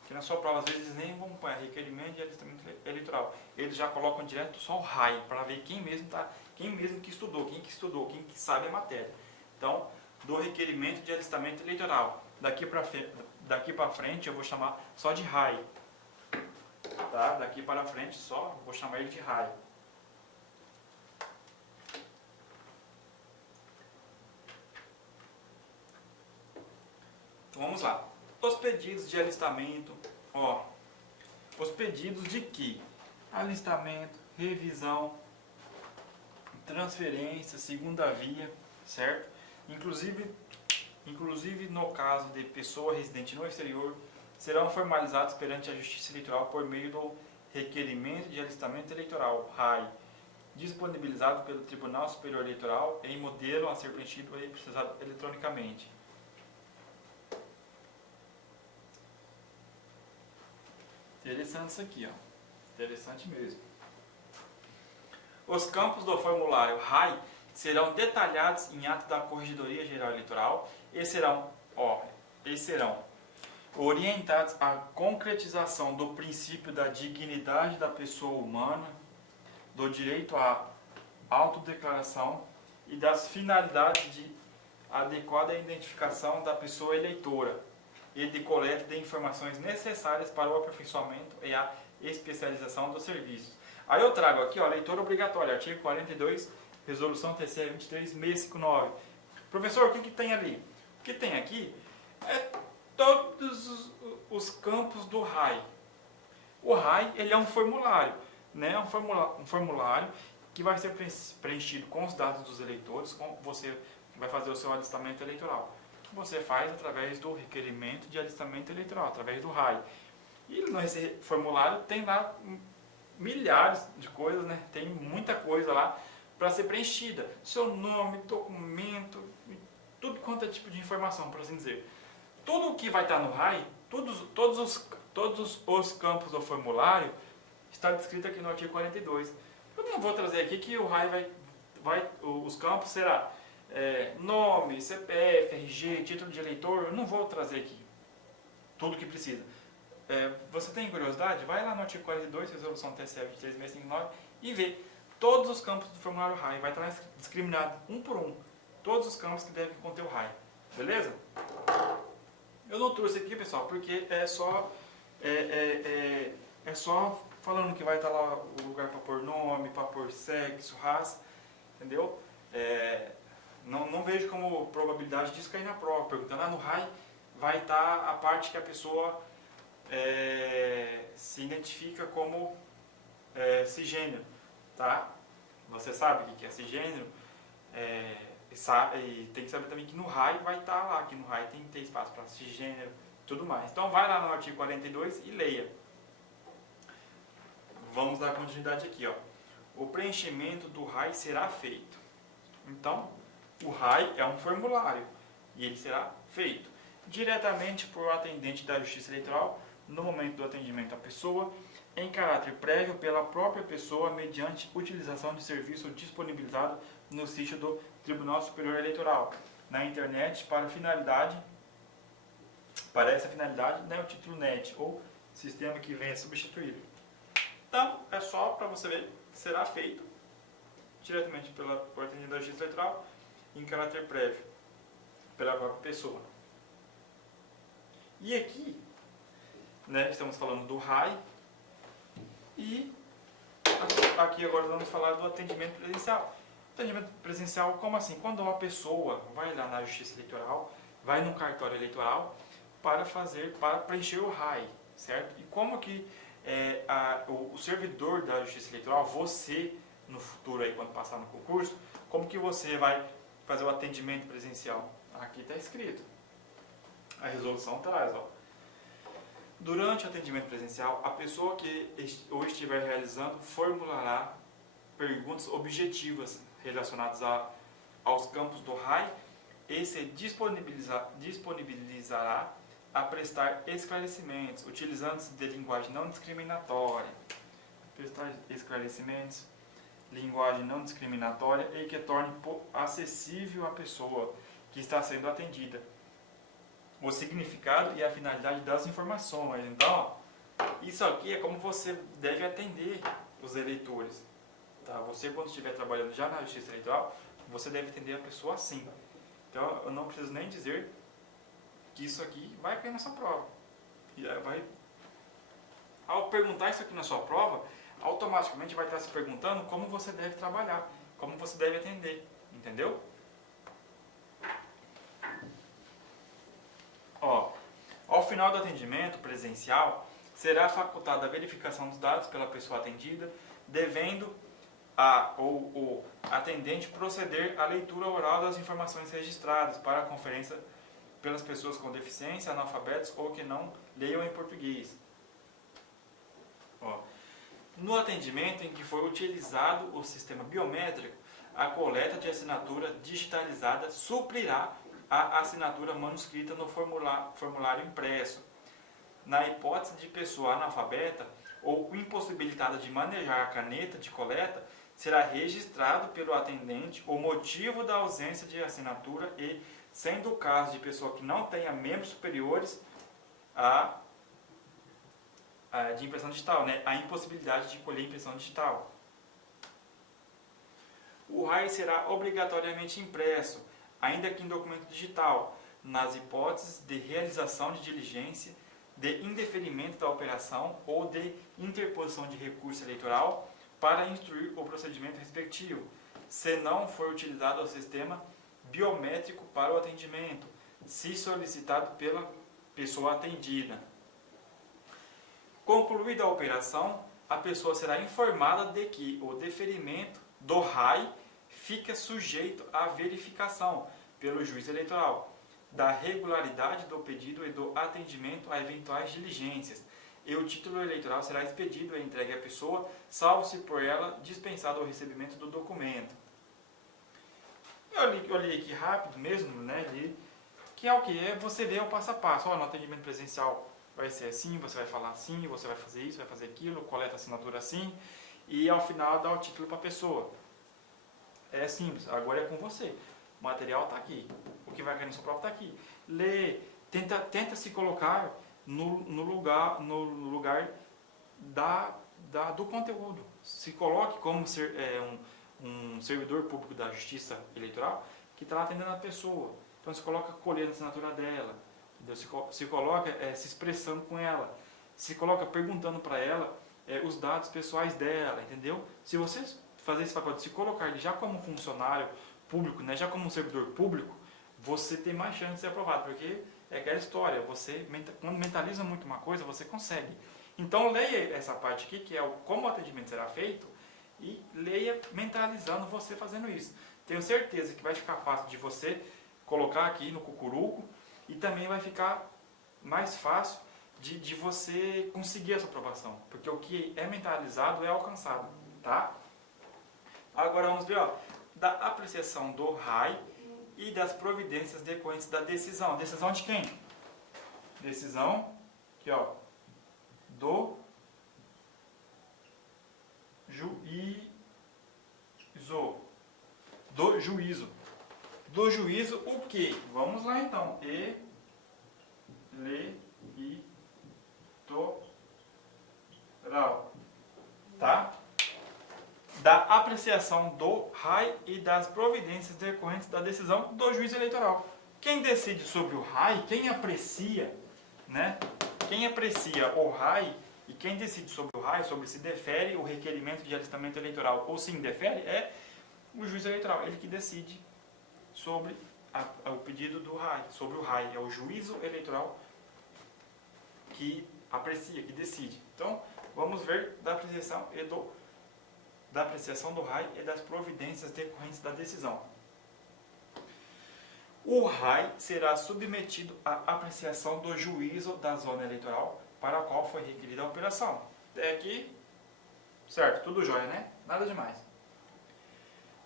Que na sua prova, às vezes, nem vão pôr requerimento de alistamento eleitoral. Eles já colocam direto só o RAI, para ver quem mesmo que estudou, quem que sabe a matéria. Então, do requerimento de alistamento eleitoral. Daqui para frente eu vou chamar só de RAI. Tá? Daqui para frente só vou chamar ele de RAI. Então vamos lá. Os pedidos de alistamento, ó. Os pedidos de que? Alistamento, revisão, transferência, segunda via, certo? Inclusive no caso de pessoa residente no exterior, serão formalizados perante a Justiça Eleitoral por meio do requerimento de alistamento eleitoral, RAI, disponibilizado pelo Tribunal Superior Eleitoral em modelo a ser preenchido e processado eletronicamente. Interessante isso aqui, ó. Interessante mesmo. Os campos do formulário RAI serão detalhados em ato da Corregedoria Geral Eleitoral e serão orientados à concretização do princípio da dignidade da pessoa humana, do direito à autodeclaração e das finalidades de adequada identificação da pessoa eleitora e de coleta de informações necessárias para o aperfeiçoamento e a especialização dos serviços. Aí eu trago aqui, ó, leitura obrigatória, artigo 42, resolução TCE 23.659. Professor, o que tem ali? O que tem aqui é todos os campos do RAI. O RAI ele é um formulário, né? Um formulário que vai ser preenchido com os dados dos eleitores, você vai fazer o seu alistamento eleitoral. Você faz através do requerimento de alistamento eleitoral, através do RAI. E nesse formulário tem lá milhares de coisas, né? Tem muita coisa lá para ser preenchida. Seu nome, documento, tudo quanto é tipo de informação, por assim dizer. Tudo o que vai estar no RAI, todos os campos do formulário está descrito aqui no artigo 42. Eu não vou trazer aqui que o RAI os campos será nome, CPF, RG, título de eleitor. Eu não vou trazer aqui tudo o que precisa. Você tem curiosidade? Vai lá no artigo 42, resolução TSE 23659 e vê todos os campos do formulário RAI. Vai estar discriminado um por um. Todos os campos que devem conter o RAI. Beleza? Eu não trouxe aqui, pessoal, porque é só falando que vai estar lá o lugar para pôr nome, para pôr sexo, raça, entendeu? Não vejo como probabilidade disso cair na prova. Perguntando lá no RAI, vai estar a parte que a pessoa se identifica como cisgênero, tá? Você sabe o que é cisgênero? E tem que saber também que no RAI vai estar lá, que no RAI tem que ter espaço para cisgênero e tudo mais. Então vai lá no artigo 42 e leia. Vamos dar continuidade aqui, ó. O preenchimento do RAI será feito. Então, o RAI é um formulário e ele será feito diretamente por atendente da Justiça Eleitoral no momento do atendimento à pessoa, em caráter prévio pela própria pessoa mediante utilização de serviço disponibilizado no sítio do Tribunal Superior Eleitoral, na internet para essa finalidade, né, o título NET, ou sistema que venha substituído. Então, é só para você ver que será feito diretamente por atendimento da Justiça Eleitoral, em caráter prévio, pela própria pessoa. E aqui, né, estamos falando do RAI, e aqui agora vamos falar do atendimento presencial. Atendimento presencial, como assim? Quando uma pessoa vai lá na Justiça Eleitoral, vai no cartório eleitoral para preencher o RAI, certo? E como que o servidor da Justiça Eleitoral, você no futuro aí quando passar no concurso, como que você vai fazer o atendimento presencial? Aqui está escrito. A resolução traz, ó. Durante o atendimento presencial, a pessoa que o estiver realizando formulará perguntas objetivas relacionadas aos campos do RAI e se disponibilizará a prestar esclarecimentos, utilizando-se de linguagem não discriminatória. Prestar esclarecimentos, linguagem não discriminatória e que torne acessível à pessoa que está sendo atendida o significado e a finalidade das informações. Então, isso aqui é como você deve atender os eleitores. Tá? Você, quando estiver trabalhando já na Justiça Eleitoral, você deve atender a pessoa assim. Então, eu não preciso nem dizer que isso aqui vai cair na sua prova. Ao perguntar isso aqui na sua prova, automaticamente vai estar se perguntando como você deve trabalhar, como você deve atender. Entendeu? Ao final do atendimento presencial, será facultada a verificação dos dados pela pessoa atendida, devendo o atendente proceder à leitura oral das informações registradas para a conferência pelas pessoas com deficiência, analfabetos ou que não leiam em português. No atendimento em que for utilizado o sistema biométrico, a coleta de assinatura digitalizada suprirá a assinatura manuscrita no formulário impresso. Na hipótese de pessoa analfabeta ou impossibilitada de manejar a caneta de coleta, será registrado pelo atendente o motivo da ausência de assinatura e, sendo o caso de pessoa que não tenha membros superiores de impressão digital, né, a impossibilidade de colher impressão digital. O RAI será obrigatoriamente impresso, ainda que em documento digital, nas hipóteses de realização de diligência, de indeferimento da operação ou de interposição de recurso eleitoral para instruir o procedimento respectivo, se não for utilizado o sistema biométrico para o atendimento, se solicitado pela pessoa atendida. Concluída a operação, a pessoa será informada de que o deferimento do RAI fica sujeito à verificação pelo juiz eleitoral da regularidade do pedido e do atendimento a eventuais diligências, e o título eleitoral será expedido e entregue à pessoa, salvo se por ela dispensado o recebimento do documento. Eu li aqui rápido mesmo, né? Que é o que? É você ver o passo a passo. No atendimento presencial vai ser assim, você vai falar assim, você vai fazer isso, vai fazer aquilo, coleta a assinatura assim, e ao final dá o título para a pessoa. É simples, agora é com você. O material está aqui, o que vai cair na sua prova está aqui. Lê, tenta se colocar no lugar do conteúdo. Se coloque como um servidor público da Justiça Eleitoral que está atendendo a pessoa. Então se coloca colhendo a assinatura dela, se coloca se expressando com ela, se coloca perguntando para ela os dados pessoais dela, entendeu? Se você fazer esse papel de se colocar já como funcionário público, né, já como um servidor público, você tem mais chance de ser aprovado, porque é aquela história, quando mentaliza muito uma coisa, você consegue. Então leia essa parte aqui, que é como o atendimento será feito, e leia mentalizando você fazendo isso. Tenho certeza que vai ficar fácil de você colocar aqui no cucuruco, e também vai ficar mais fácil de você conseguir essa aprovação, porque o que é mentalizado é alcançado, tá? Agora vamos ver, da apreciação do RAI e das providências decorrentes da decisão. Decisão de quem? Decisão, aqui do juízo. Do juízo. Do juízo o quê? Vamos lá então. Eleitoral. Tá? Da apreciação do RAI e das providências decorrentes da decisão do juiz eleitoral. Quem decide sobre o RAI, quem aprecia, né? Quem aprecia o RAI e quem decide sobre o RAI, sobre se defere o requerimento de alistamento eleitoral ou se indefere, é o juiz eleitoral. Ele que decide sobre o pedido do RAI, sobre o RAI. É o juízo eleitoral que aprecia, que decide. Então, vamos ver da apreciação do RAI e das providências decorrentes da decisão. O RAI será submetido à apreciação do juízo da zona eleitoral para a qual foi requerida a operação. Até aqui, certo, tudo jóia, né? Nada demais.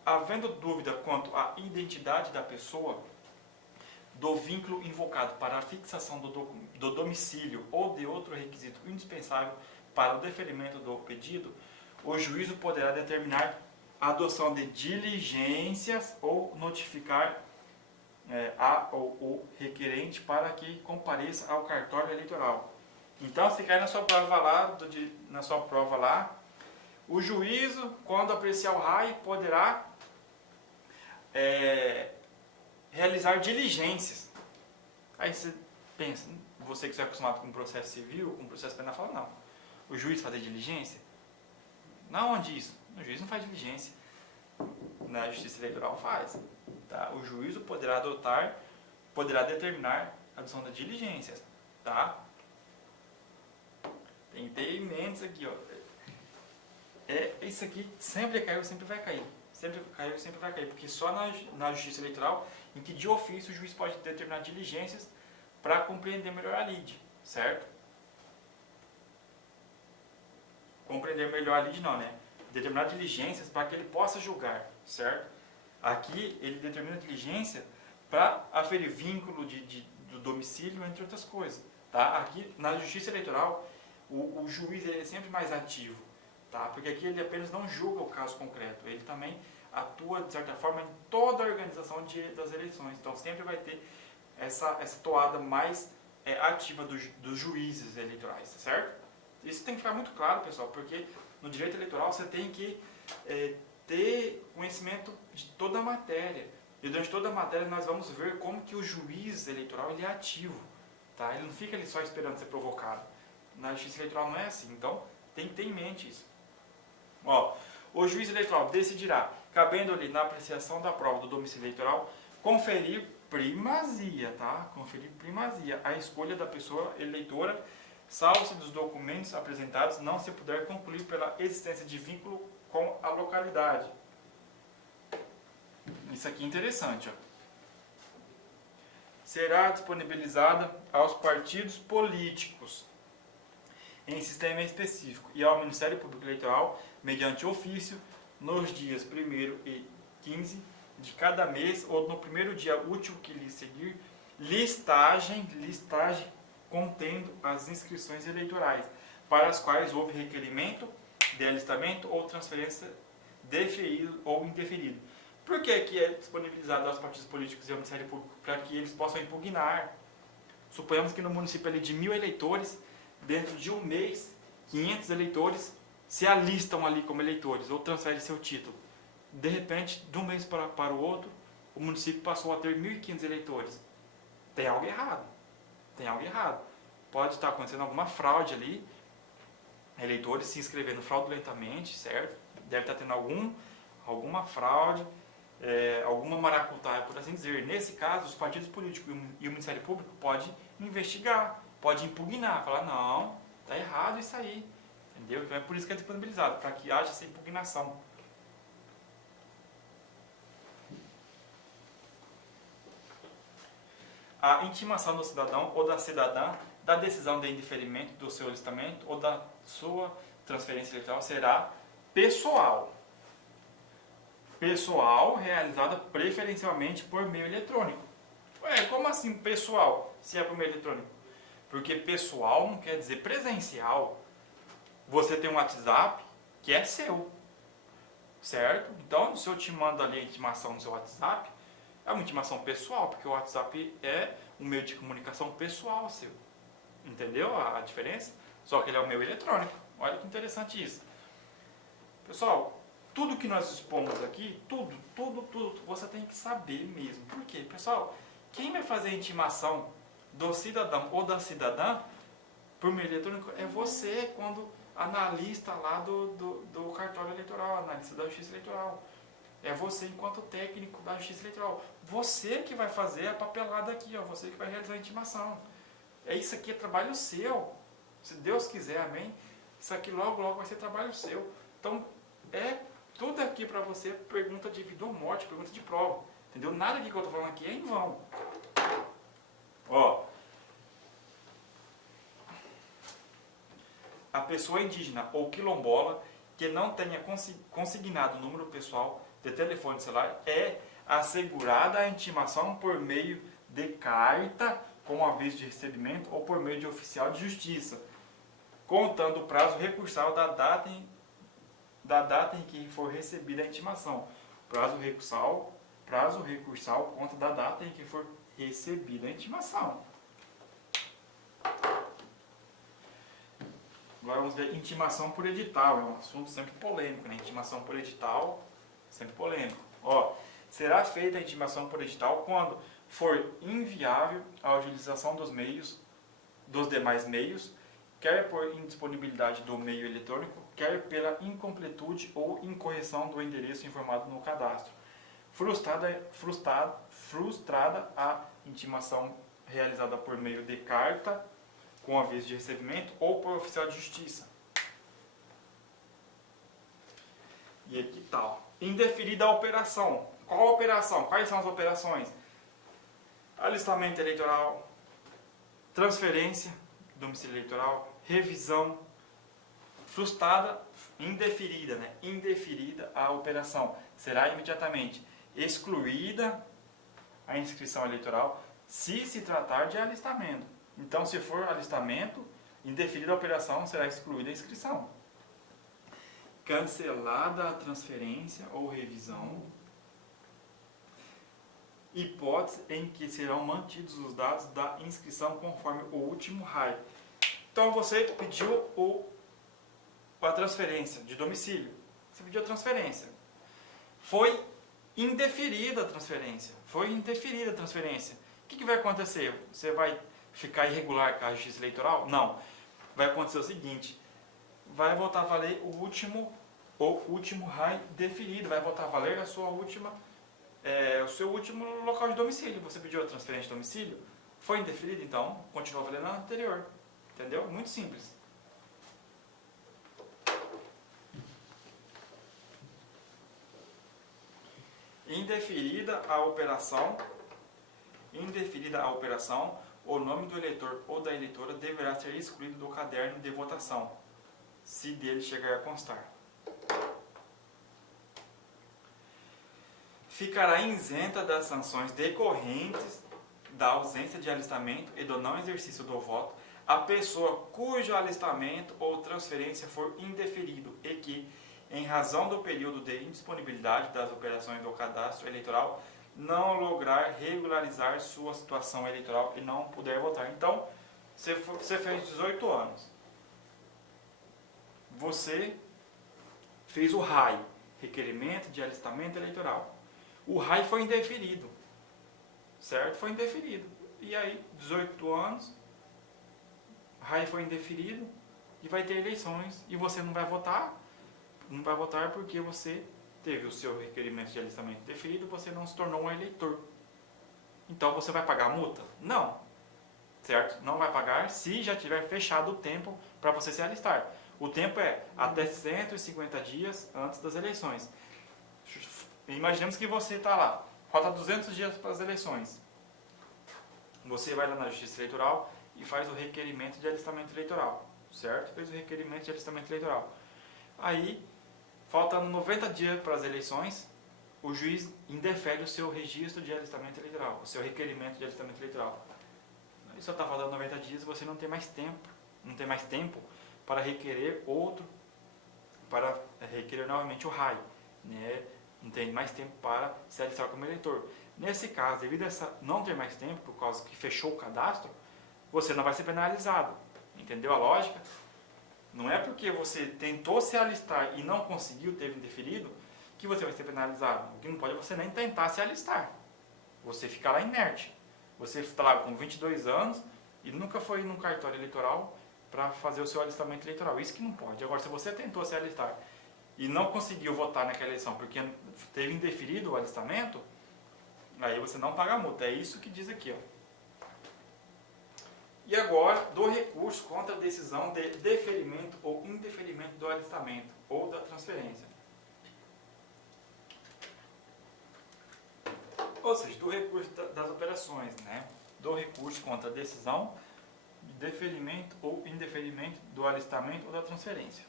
Havendo dúvida quanto à identidade da pessoa, do vínculo invocado para a fixação do domicílio ou de outro requisito indispensável para o deferimento do pedido, o juízo poderá determinar a adoção de diligências ou notificar o requerente para que compareça ao cartório eleitoral. Então, se cair na sua prova lá, o juízo, quando apreciar o RAI, poderá realizar diligências. Aí você pensa, você que está acostumado com processo civil, com processo penal, fala, não, o juiz fazer diligência? Não, onde isso? O juiz não faz diligência. Na Justiça Eleitoral faz. Tá? O juízo poderá determinar a adoção de diligências. Tá? Tem que ter em mente aqui, isso aqui sempre caiu, sempre vai cair. Sempre caiu, sempre vai cair. Porque só na Justiça Eleitoral, em que de ofício o juiz pode determinar diligências para compreender melhor a lide. Certo? Compreender melhor a lide não, né? Determinar diligências para que ele possa julgar, certo? Aqui ele determina diligência para aferir vínculo do domicílio, entre outras coisas, tá? Aqui na Justiça Eleitoral o juiz é sempre mais ativo, tá? Porque aqui ele apenas não julga o caso concreto, ele também atua de certa forma em toda a organização das eleições, então sempre vai ter essa toada mais ativa dos juízes eleitorais, certo? Isso tem que ficar muito claro, pessoal, porque no direito eleitoral você tem que ter conhecimento de toda a matéria. E durante toda a matéria nós vamos ver como que o juiz eleitoral ele é ativo. Tá? Ele não fica ali só esperando ser provocado. Na justiça eleitoral não é assim. Então tem que ter em mente isso. O juiz eleitoral decidirá, cabendo-lhe na apreciação da prova do domicílio eleitoral, conferir primazia, tá? Conferir primazia à escolha da pessoa eleitora salvo se dos documentos apresentados não se puder concluir pela existência de vínculo com a localidade. Isso aqui é interessante, ó. Será disponibilizada aos partidos políticos em sistema específico e ao Ministério Público Eleitoral mediante ofício nos dias 1º e 15 de cada mês ou no primeiro dia útil que lhe seguir listagem contendo as inscrições eleitorais para as quais houve requerimento de alistamento ou transferência deferido ou indeferido. Por que que é disponibilizado aos partidos políticos e ao Ministério Público? Para que eles possam impugnar. Suponhamos que no município ali de 1000 eleitores, dentro de um mês, 500 eleitores se alistam ali como eleitores ou transferem seu título. De repente, de um mês para o outro, o município passou a ter 1.500 eleitores. Tem algo errado. Tem algo errado. Pode estar acontecendo alguma fraude ali, eleitores se inscrevendo fraudulentamente, certo? Deve estar tendo alguma fraude, alguma maracutaia, por assim dizer. Nesse caso, os partidos políticos e o Ministério Público podem investigar, podem impugnar, falar, não, está errado isso aí. Entendeu? Então é por isso que é disponibilizado, para que haja essa impugnação. A intimação do cidadão ou da cidadã da decisão de indeferimento do seu alistamento ou da sua transferência eleitoral será pessoal. Pessoal, realizada preferencialmente por meio eletrônico. Como assim pessoal, se é por meio eletrônico? Porque pessoal não quer dizer presencial. Você tem um WhatsApp que é seu, certo? Então, se eu te mando ali a intimação no seu WhatsApp, é uma intimação pessoal, porque o WhatsApp é um meio de comunicação pessoal seu. Entendeu a diferença? Só que ele é um meio eletrônico. Olha que interessante isso. Pessoal, tudo que nós expomos aqui, tudo, você tem que saber mesmo. Por quê? Pessoal, quem vai fazer a intimação do cidadão ou da cidadã por meio eletrônico é você, quando analista lá do cartório eleitoral, analista da Justiça Eleitoral. É você enquanto técnico da Justiça Eleitoral. Você que vai fazer a papelada aqui, ó, você que vai realizar a intimação. Isso aqui é trabalho seu. Se Deus quiser, amém? Isso aqui logo vai ser trabalho seu. Então, tudo aqui para você pergunta de vida ou morte, pergunta de prova. Entendeu? Nada aqui que eu estou falando aqui é em vão. Ó. A pessoa indígena ou quilombola que não tenha consignado o número pessoal de telefone celular é assegurada a intimação por meio de carta com aviso de recebimento ou por meio de oficial de justiça, contando o prazo recursal da data em que for recebida a intimação. Prazo recursal conta da data em que for recebida a intimação. Agora vamos ver intimação por edital. É um assunto sempre polêmico, né? Intimação por edital, sempre polêmico. Ó, será feita a intimação por edital quando for inviável a utilização dos demais meios, quer por indisponibilidade do meio eletrônico, quer pela incompletude ou incorreção do endereço informado no cadastro. Frustrada a intimação realizada por meio de carta, com aviso de recebimento ou por oficial de justiça. E aqui tal. Indeferida a operação. Qual a operação? Quais são as operações? Alistamento eleitoral, transferência do domicílio eleitoral, revisão, frustrada, indeferida, né? Indeferida a operação. Será imediatamente excluída a inscrição eleitoral se tratar de alistamento. Então, se for alistamento, indeferida a operação, será excluída a inscrição. Cancelada a transferência ou revisão. Hipótese em que serão mantidos os dados da inscrição conforme o último RAI. Então, você pediu a transferência de domicílio. Você pediu a transferência. Foi indeferida a transferência. O que vai acontecer? Você vai ficar irregular com a Justiça Eleitoral? Não. Vai acontecer o seguinte: vai voltar a valer o último RAI deferido. Vai voltar a valer o seu último local de domicílio. Você pediu a transferência de domicílio? Foi indeferido? Então, continua valendo a anterior. Entendeu? Muito simples. Indeferida a operação, o nome do eleitor ou da eleitora deverá ser excluído do caderno de votação, se dele chegar a constar. Ficará isenta das sanções decorrentes da ausência de alistamento e do não exercício do voto a pessoa cujo alistamento ou transferência for indeferido e que, em razão do período de indisponibilidade das operações do cadastro eleitoral, não lograr regularizar sua situação eleitoral e não puder votar. Então, você fez 18 anos. Você fez o RAI, requerimento de alistamento eleitoral. O RAI foi indeferido, certo? Foi indeferido. E aí, 18 anos, o RAI foi indeferido e vai ter eleições e você não vai votar. Não vai votar porque você teve o seu requerimento de alistamento deferido, você não se tornou um eleitor. Então você vai pagar a multa? Não. Certo? Não vai pagar se já tiver fechado o tempo para você se alistar. O tempo é até 150 dias antes das eleições. Imaginemos que você está lá, falta 200 dias para as eleições. Você vai lá na Justiça Eleitoral e faz o requerimento de alistamento eleitoral. Certo? Fez o requerimento de alistamento eleitoral. Aí, faltando 90 dias para as eleições, o juiz indefere o seu registro de alistamento eleitoral, o seu requerimento de alistamento eleitoral. E só está faltando 90 dias, você não tem mais tempo para requerer para requerer novamente o RAI, né? Não tem mais tempo para se alistar como eleitor. Nesse caso, devido a não ter mais tempo, por causa que fechou o cadastro, você não vai ser penalizado. Entendeu a lógica? Não é porque você tentou se alistar e não conseguiu, teve indeferido, que você vai ser penalizado. O que não pode é você nem tentar se alistar. Você fica lá inerte. Você está lá com 22 anos e nunca foi num cartório eleitoral para fazer o seu alistamento eleitoral. Isso que não pode. Agora, se você tentou se alistar e não conseguiu votar naquela eleição porque teve indeferido o alistamento, aí você não paga a multa. É isso que diz aqui, ó. E agora, do recurso contra a decisão de deferimento ou indeferimento do alistamento ou da transferência. Ou seja, do recurso das operações, né? Do recurso contra a decisão de deferimento ou indeferimento do alistamento ou da transferência.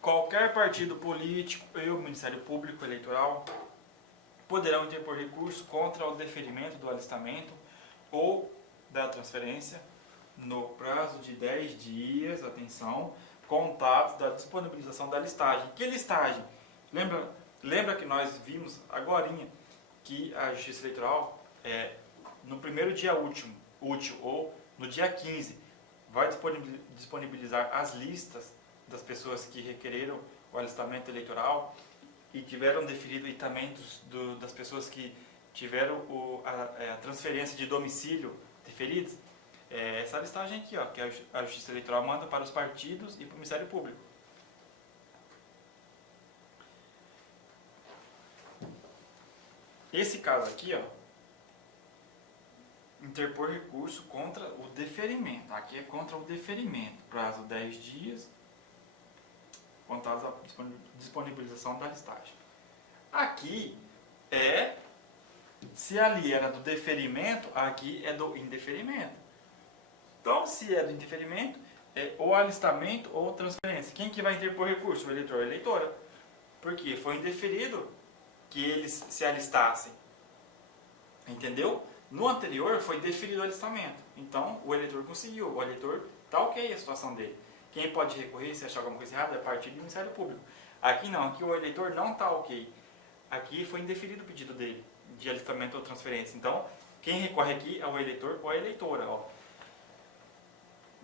Qualquer partido político e o Ministério Público Eleitoral poderão interpor recurso contra o deferimento do alistamento ou da transferência no prazo de 10 dias, atenção, contados da disponibilização da listagem. Que listagem? Lembra que nós vimos agorinha que a Justiça Eleitoral, no primeiro dia útil ou no dia 15, vai disponibilizar as listas das pessoas que requereram o alistamento eleitoral e tiveram deferido, e também das pessoas que tiveram a transferência de domicílio deferidos. Essa listagem aqui, ó, que a Justiça Eleitoral manda para os partidos e para o Ministério Público. Esse caso aqui, ó, interpor recurso contra o deferimento. Aqui é contra o deferimento. Prazo 10 dias, contados a disponibilização da listagem. Aqui se ali era do deferimento, aqui é do indeferimento. Então, se é do indeferimento, é ou alistamento ou transferência. Quem que vai interpor recurso? O eleitor ou a eleitora. Porque foi indeferido que eles se alistassem. Entendeu? No anterior foi deferido o alistamento. Então, o eleitor conseguiu. O eleitor está ok a situação dele. Quem pode recorrer se achar alguma coisa errada é a partir do Ministério Público. Aqui não, aqui o eleitor não está ok. Aqui foi indeferido o pedido dele, de alistamento ou transferência. Então, quem recorre aqui é o eleitor ou a eleitora. Ó.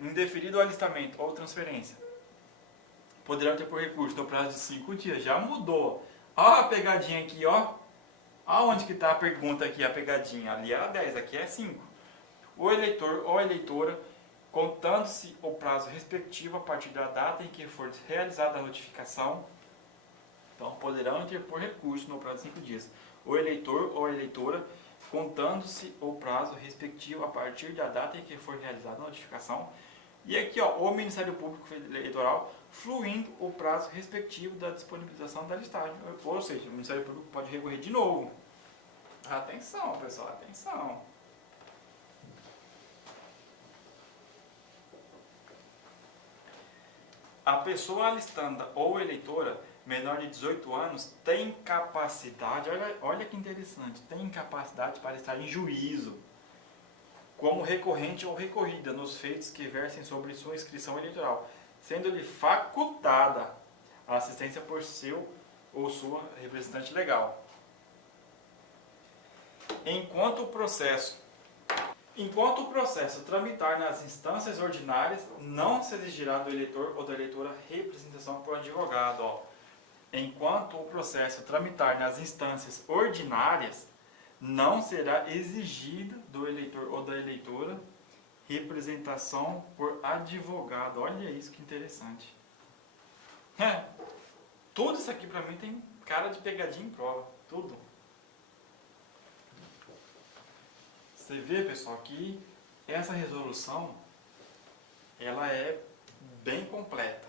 Indeferido o alistamento ou transferência. Poderão ter por recurso no prazo de 5 dias. Já mudou. Ó a pegadinha aqui, ó. Aonde que está a pergunta aqui, a pegadinha? Ali era 10, aqui é 5. O eleitor ou a eleitora, contando-se o prazo respectivo a partir da data em que for realizada a notificação, então poderão interpor recurso no prazo de 5 dias. O eleitor ou a eleitora contando-se o prazo respectivo a partir da data em que for realizada a notificação. E aqui, ó, o Ministério Público Eleitoral fluindo o prazo respectivo da disponibilização da listagem. Ou seja, o Ministério Público pode recorrer de novo. Atenção, pessoal, atenção. A pessoa alistanda ou eleitora menor de 18 anos tem capacidade, olha que interessante, tem capacidade para estar em juízo como recorrente ou recorrida nos feitos que versem sobre sua inscrição eleitoral, sendo-lhe facultada a assistência por seu ou sua representante legal. Enquanto o processo tramitar nas instâncias ordinárias, não se exigirá do eleitor ou da eleitora representação por advogado. Ó. Enquanto o processo tramitar nas instâncias ordinárias, não será exigida do eleitor ou da eleitora representação por advogado. Olha isso que interessante. Tudo isso aqui para mim tem cara de pegadinha em prova. Tudo. Você vê, pessoal, que essa resolução ela é bem completa.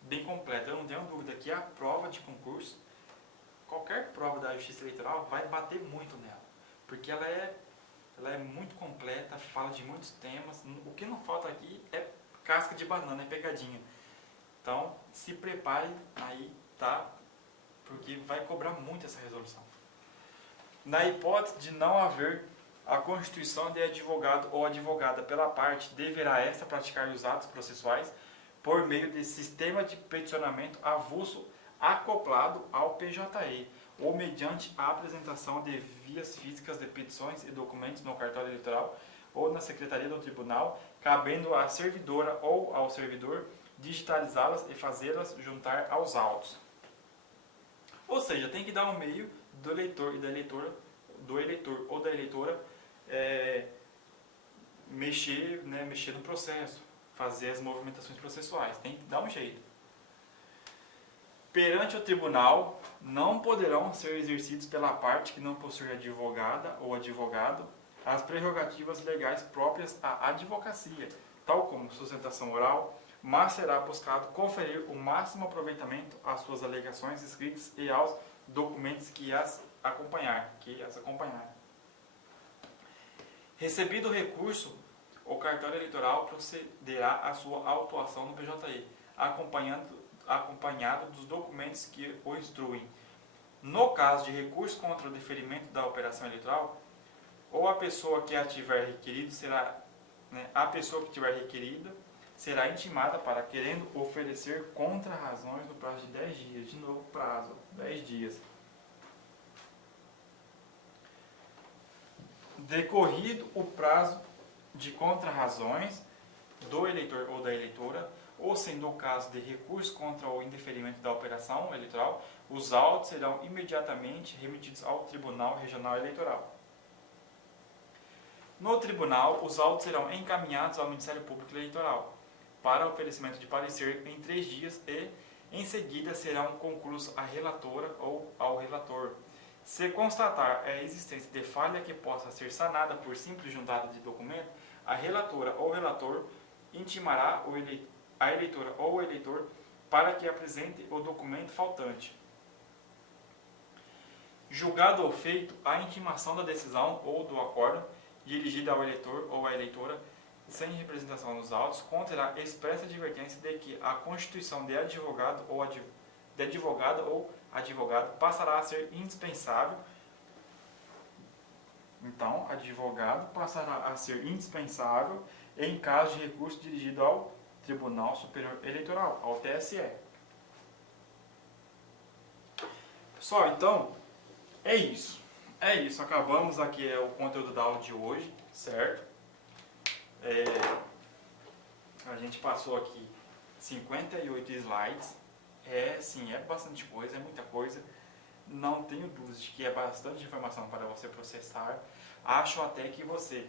Bem completa. Eu não tenho dúvida que a prova de concurso, qualquer prova da Justiça Eleitoral, vai bater muito nela. Porque ela é muito completa, fala de muitos temas. O que não falta aqui é casca de banana, é pegadinha. Então, se prepare aí, tá? Porque vai cobrar muito essa resolução. Na hipótese de não haver a constituição de advogado ou advogada pela parte, deverá esta praticar os atos processuais por meio de sistema de peticionamento avulso acoplado ao PJE, ou mediante a apresentação de vias físicas de petições e documentos no cartório eleitoral ou na secretaria do tribunal, cabendo à servidora ou ao servidor digitalizá-las e fazê-las juntar aos autos. Ou seja, tem que dar um meio do eleitor e da eleitora, do eleitor ou da eleitora mexer no processo, fazer as movimentações processuais. Tem que dar um jeito. Perante o tribunal, não poderão ser exercidos pela parte que não possui advogada ou advogado as prerrogativas legais próprias à advocacia, tal como sustentação oral, mas será buscado conferir o máximo aproveitamento às suas alegações escritas e aos documentos que as acompanhar. Recebido o recurso, o cartório eleitoral procederá à sua autuação no PJE, acompanhado dos documentos que o instruem. No caso de recurso contra o deferimento da operação eleitoral, ou a pessoa que a tiver requerido será intimada para, querendo oferecer contra-razões no prazo de 10 dias. De novo, prazo, 10 dias. Decorrido o prazo de contra-razões do eleitor ou da eleitora, ou sendo o caso de recurso contra o indeferimento da operação eleitoral, os autos serão imediatamente remetidos ao Tribunal Regional Eleitoral. No tribunal, os autos serão encaminhados ao Ministério Público Eleitoral para oferecimento de parecer em 3 dias e, em seguida, serão concluídos à relatora ou ao relator. Se constatar a existência de falha que possa ser sanada por simples juntada de documento, a relatora ou relator intimará a eleitora ou o eleitor para que apresente o documento faltante. Julgado o feito, a intimação da decisão ou do acórdão dirigida ao eleitor ou à eleitora sem representação nos autos conterá expressa advertência de que a constituição de advogado ou advogado passará a ser indispensável. Então, advogado passará a ser indispensável em caso de recurso dirigido ao Tribunal Superior Eleitoral, ao TSE. Pessoal, então, é isso. Acabamos aqui o conteúdo da aula de hoje, certo? A gente passou aqui 58 slides. Sim, é bastante coisa, é muita coisa. Não tenho dúvidas de que é bastante informação para você processar. Acho até que você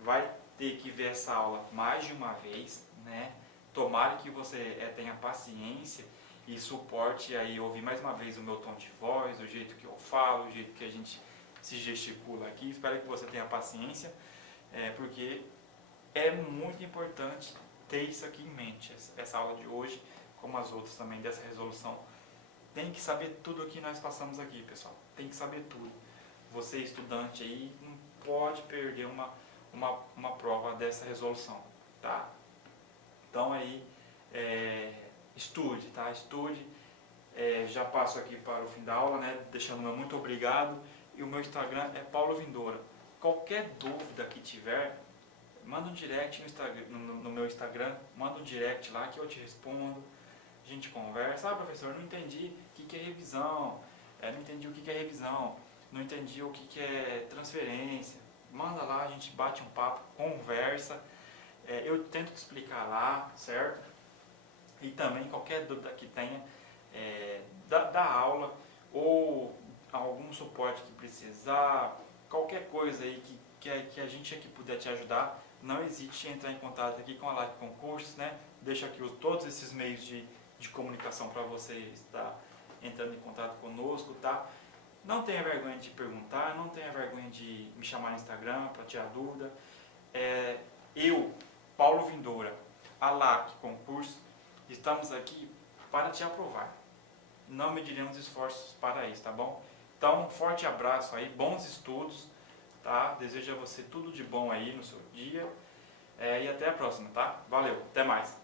vai ter que ver essa aula mais de uma vez, né? Tomara que você tenha paciência e suporte aí ouvir mais uma vez o meu tom de voz, o jeito que eu falo, o jeito que a gente se gesticula aqui. Espero que você tenha paciência, porque é muito importante ter isso aqui em mente. Essa aula de hoje, como as outras também dessa resolução, tem que saber tudo o que nós passamos aqui, pessoal. Tem que saber tudo. Você, estudante aí, não pode perder uma prova dessa resolução, tá? Então aí, estude, tá? Estude. Já passo aqui para o fim da aula, né? Deixando meu muito obrigado. E o meu Instagram é Paulo Vindoura. Qualquer dúvida que tiver, manda um direct no meu Instagram, manda um direct lá que eu te respondo. A gente conversa. Professor, não entendi o que é revisão, não entendi o que é revisão, não entendi o que é transferência. Manda lá, a gente bate um papo, conversa. Eu tento te explicar lá, certo? E também qualquer dúvida que tenha da aula ou algum suporte que precisar, qualquer coisa aí que a gente aqui puder te ajudar, não hesite em entrar em contato aqui com a Live Concursos, né? Deixa aqui todos esses meios de comunicação para você estar entrando em contato conosco, tá? Não tenha vergonha de perguntar, não tenha vergonha de me chamar no Instagram para tirar dúvida. Eu, Paulo Vindoura, a LAC Concurso, estamos aqui para te aprovar. Não mediremos esforços para isso, tá bom? Então, um forte abraço aí, bons estudos, tá? Desejo a você tudo de bom aí no seu dia. E até a próxima, tá? Valeu, até mais!